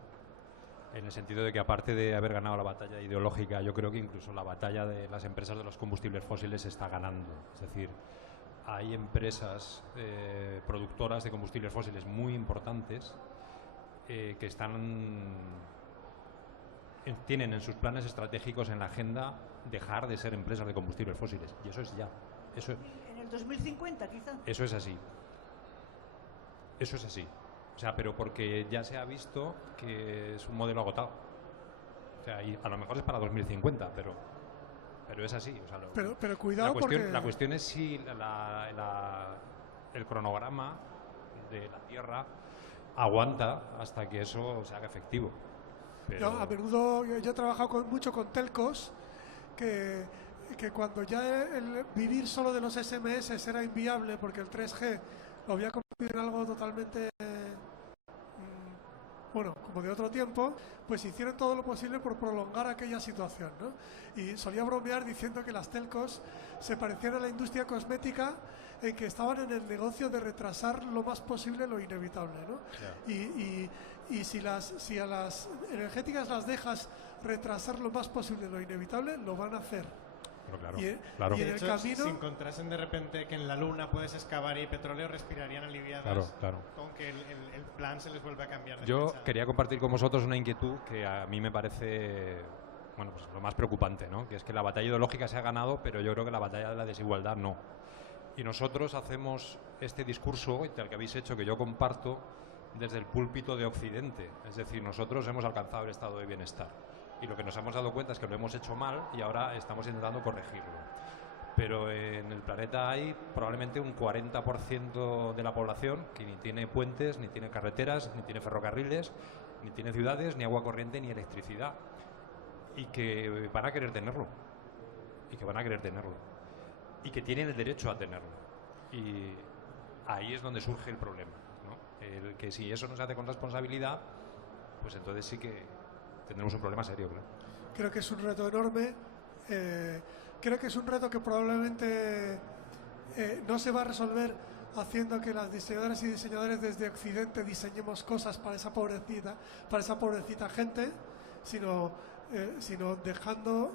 en el sentido de que aparte de haber ganado la batalla ideológica, yo creo que incluso la batalla de las empresas de los combustibles fósiles se está ganando. Es decir, hay empresas productoras de combustibles fósiles muy importantes que tienen en sus planes estratégicos en la agenda dejar de ser empresas de combustibles fósiles. Y eso es ya. En el 2050, quizá. Eso es así. Eso es así. O sea, pero porque ya se ha visto que es un modelo agotado. O sea, y a lo mejor es para 2050, pero es así. O sea, pero cuidado, la cuestión es si el cronograma de la Tierra aguanta hasta que eso se haga efectivo. Pero... A menudo yo he trabajado mucho con telcos que cuando ya el vivir solo de los SMS era inviable porque el 3G lo había convertido en algo totalmente como de otro tiempo, pues hicieron todo lo posible por prolongar aquella situación, ¿no? Y solía bromear diciendo que las telcos se parecían a la industria cosmética, en que estaban en el negocio de retrasar lo más posible lo inevitable, ¿no? Yeah. Y si a las energéticas las dejas retrasar lo más posible lo inevitable, lo van a hacer. Pero claro, y en el camino, si encontrasen de repente que en la Luna puedes excavar y petróleo, respirarían aliviadas. Claro. Aunque el plan se les vuelve a cambiar. Yo quería compartir con vosotros una inquietud que a mí me parece, pues lo más preocupante, ¿no? Que es que la batalla ideológica se ha ganado, pero yo creo que la batalla de la desigualdad no. Y nosotros hacemos este discurso, del que habéis hecho, que yo comparto, desde el púlpito de Occidente. Es decir, nosotros hemos alcanzado el estado de bienestar. Y lo que nos hemos dado cuenta es que lo hemos hecho mal y ahora estamos intentando corregirlo. Pero en el planeta hay probablemente un 40% de la población que ni tiene puentes, ni tiene carreteras, ni tiene ferrocarriles, ni tiene ciudades, ni agua corriente, ni electricidad. Y que van a querer tenerlo. Y que tienen el derecho a tenerlo. Y ahí es donde surge el problema, ¿no? El que si eso no se hace con responsabilidad, pues entonces sí que tendremos un problema serio, claro. Creo que es un reto enorme. Creo que es un reto que probablemente no se va a resolver haciendo que las diseñadoras y diseñadores desde Occidente diseñemos cosas para esa pobrecita gente, sino dejando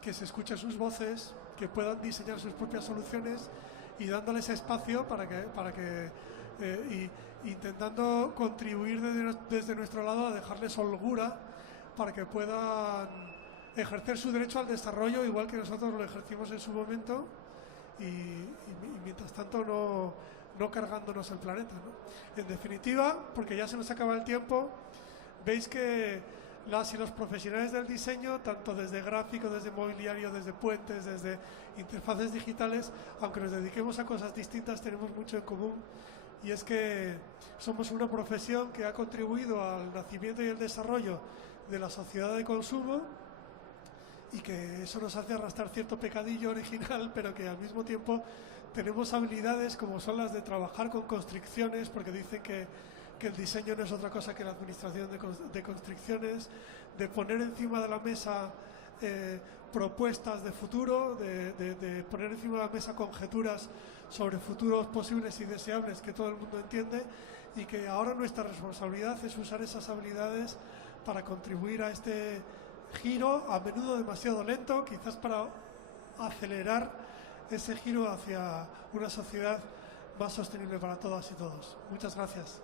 que se escuchen sus voces, que puedan diseñar sus propias soluciones y dándoles espacio para que intentando contribuir desde nuestro lado a dejarles holgura para que puedan ejercer su derecho al desarrollo igual que nosotros lo ejercimos en su momento y mientras tanto no cargándonos el planeta, ¿no? En definitiva, porque ya se nos acaba el tiempo, veis que las y los profesionales del diseño, tanto desde gráfico, desde mobiliario, desde puentes, desde interfaces digitales, aunque nos dediquemos a cosas distintas, tenemos mucho en común, y es que somos una profesión que ha contribuido al nacimiento y el desarrollo de la sociedad de consumo, y que eso nos hace arrastrar cierto pecadillo original, pero que al mismo tiempo tenemos habilidades como son las de trabajar con constricciones, porque dicen que el diseño no es otra cosa que la administración de constricciones, de poner encima de la mesa propuestas de futuro, de poner encima de la mesa conjeturas sobre futuros posibles y deseables que todo el mundo entiende, y que ahora nuestra responsabilidad es usar esas habilidades para contribuir a este giro, a menudo demasiado lento, quizás para acelerar ese giro hacia una sociedad más sostenible para todas y todos. Muchas gracias.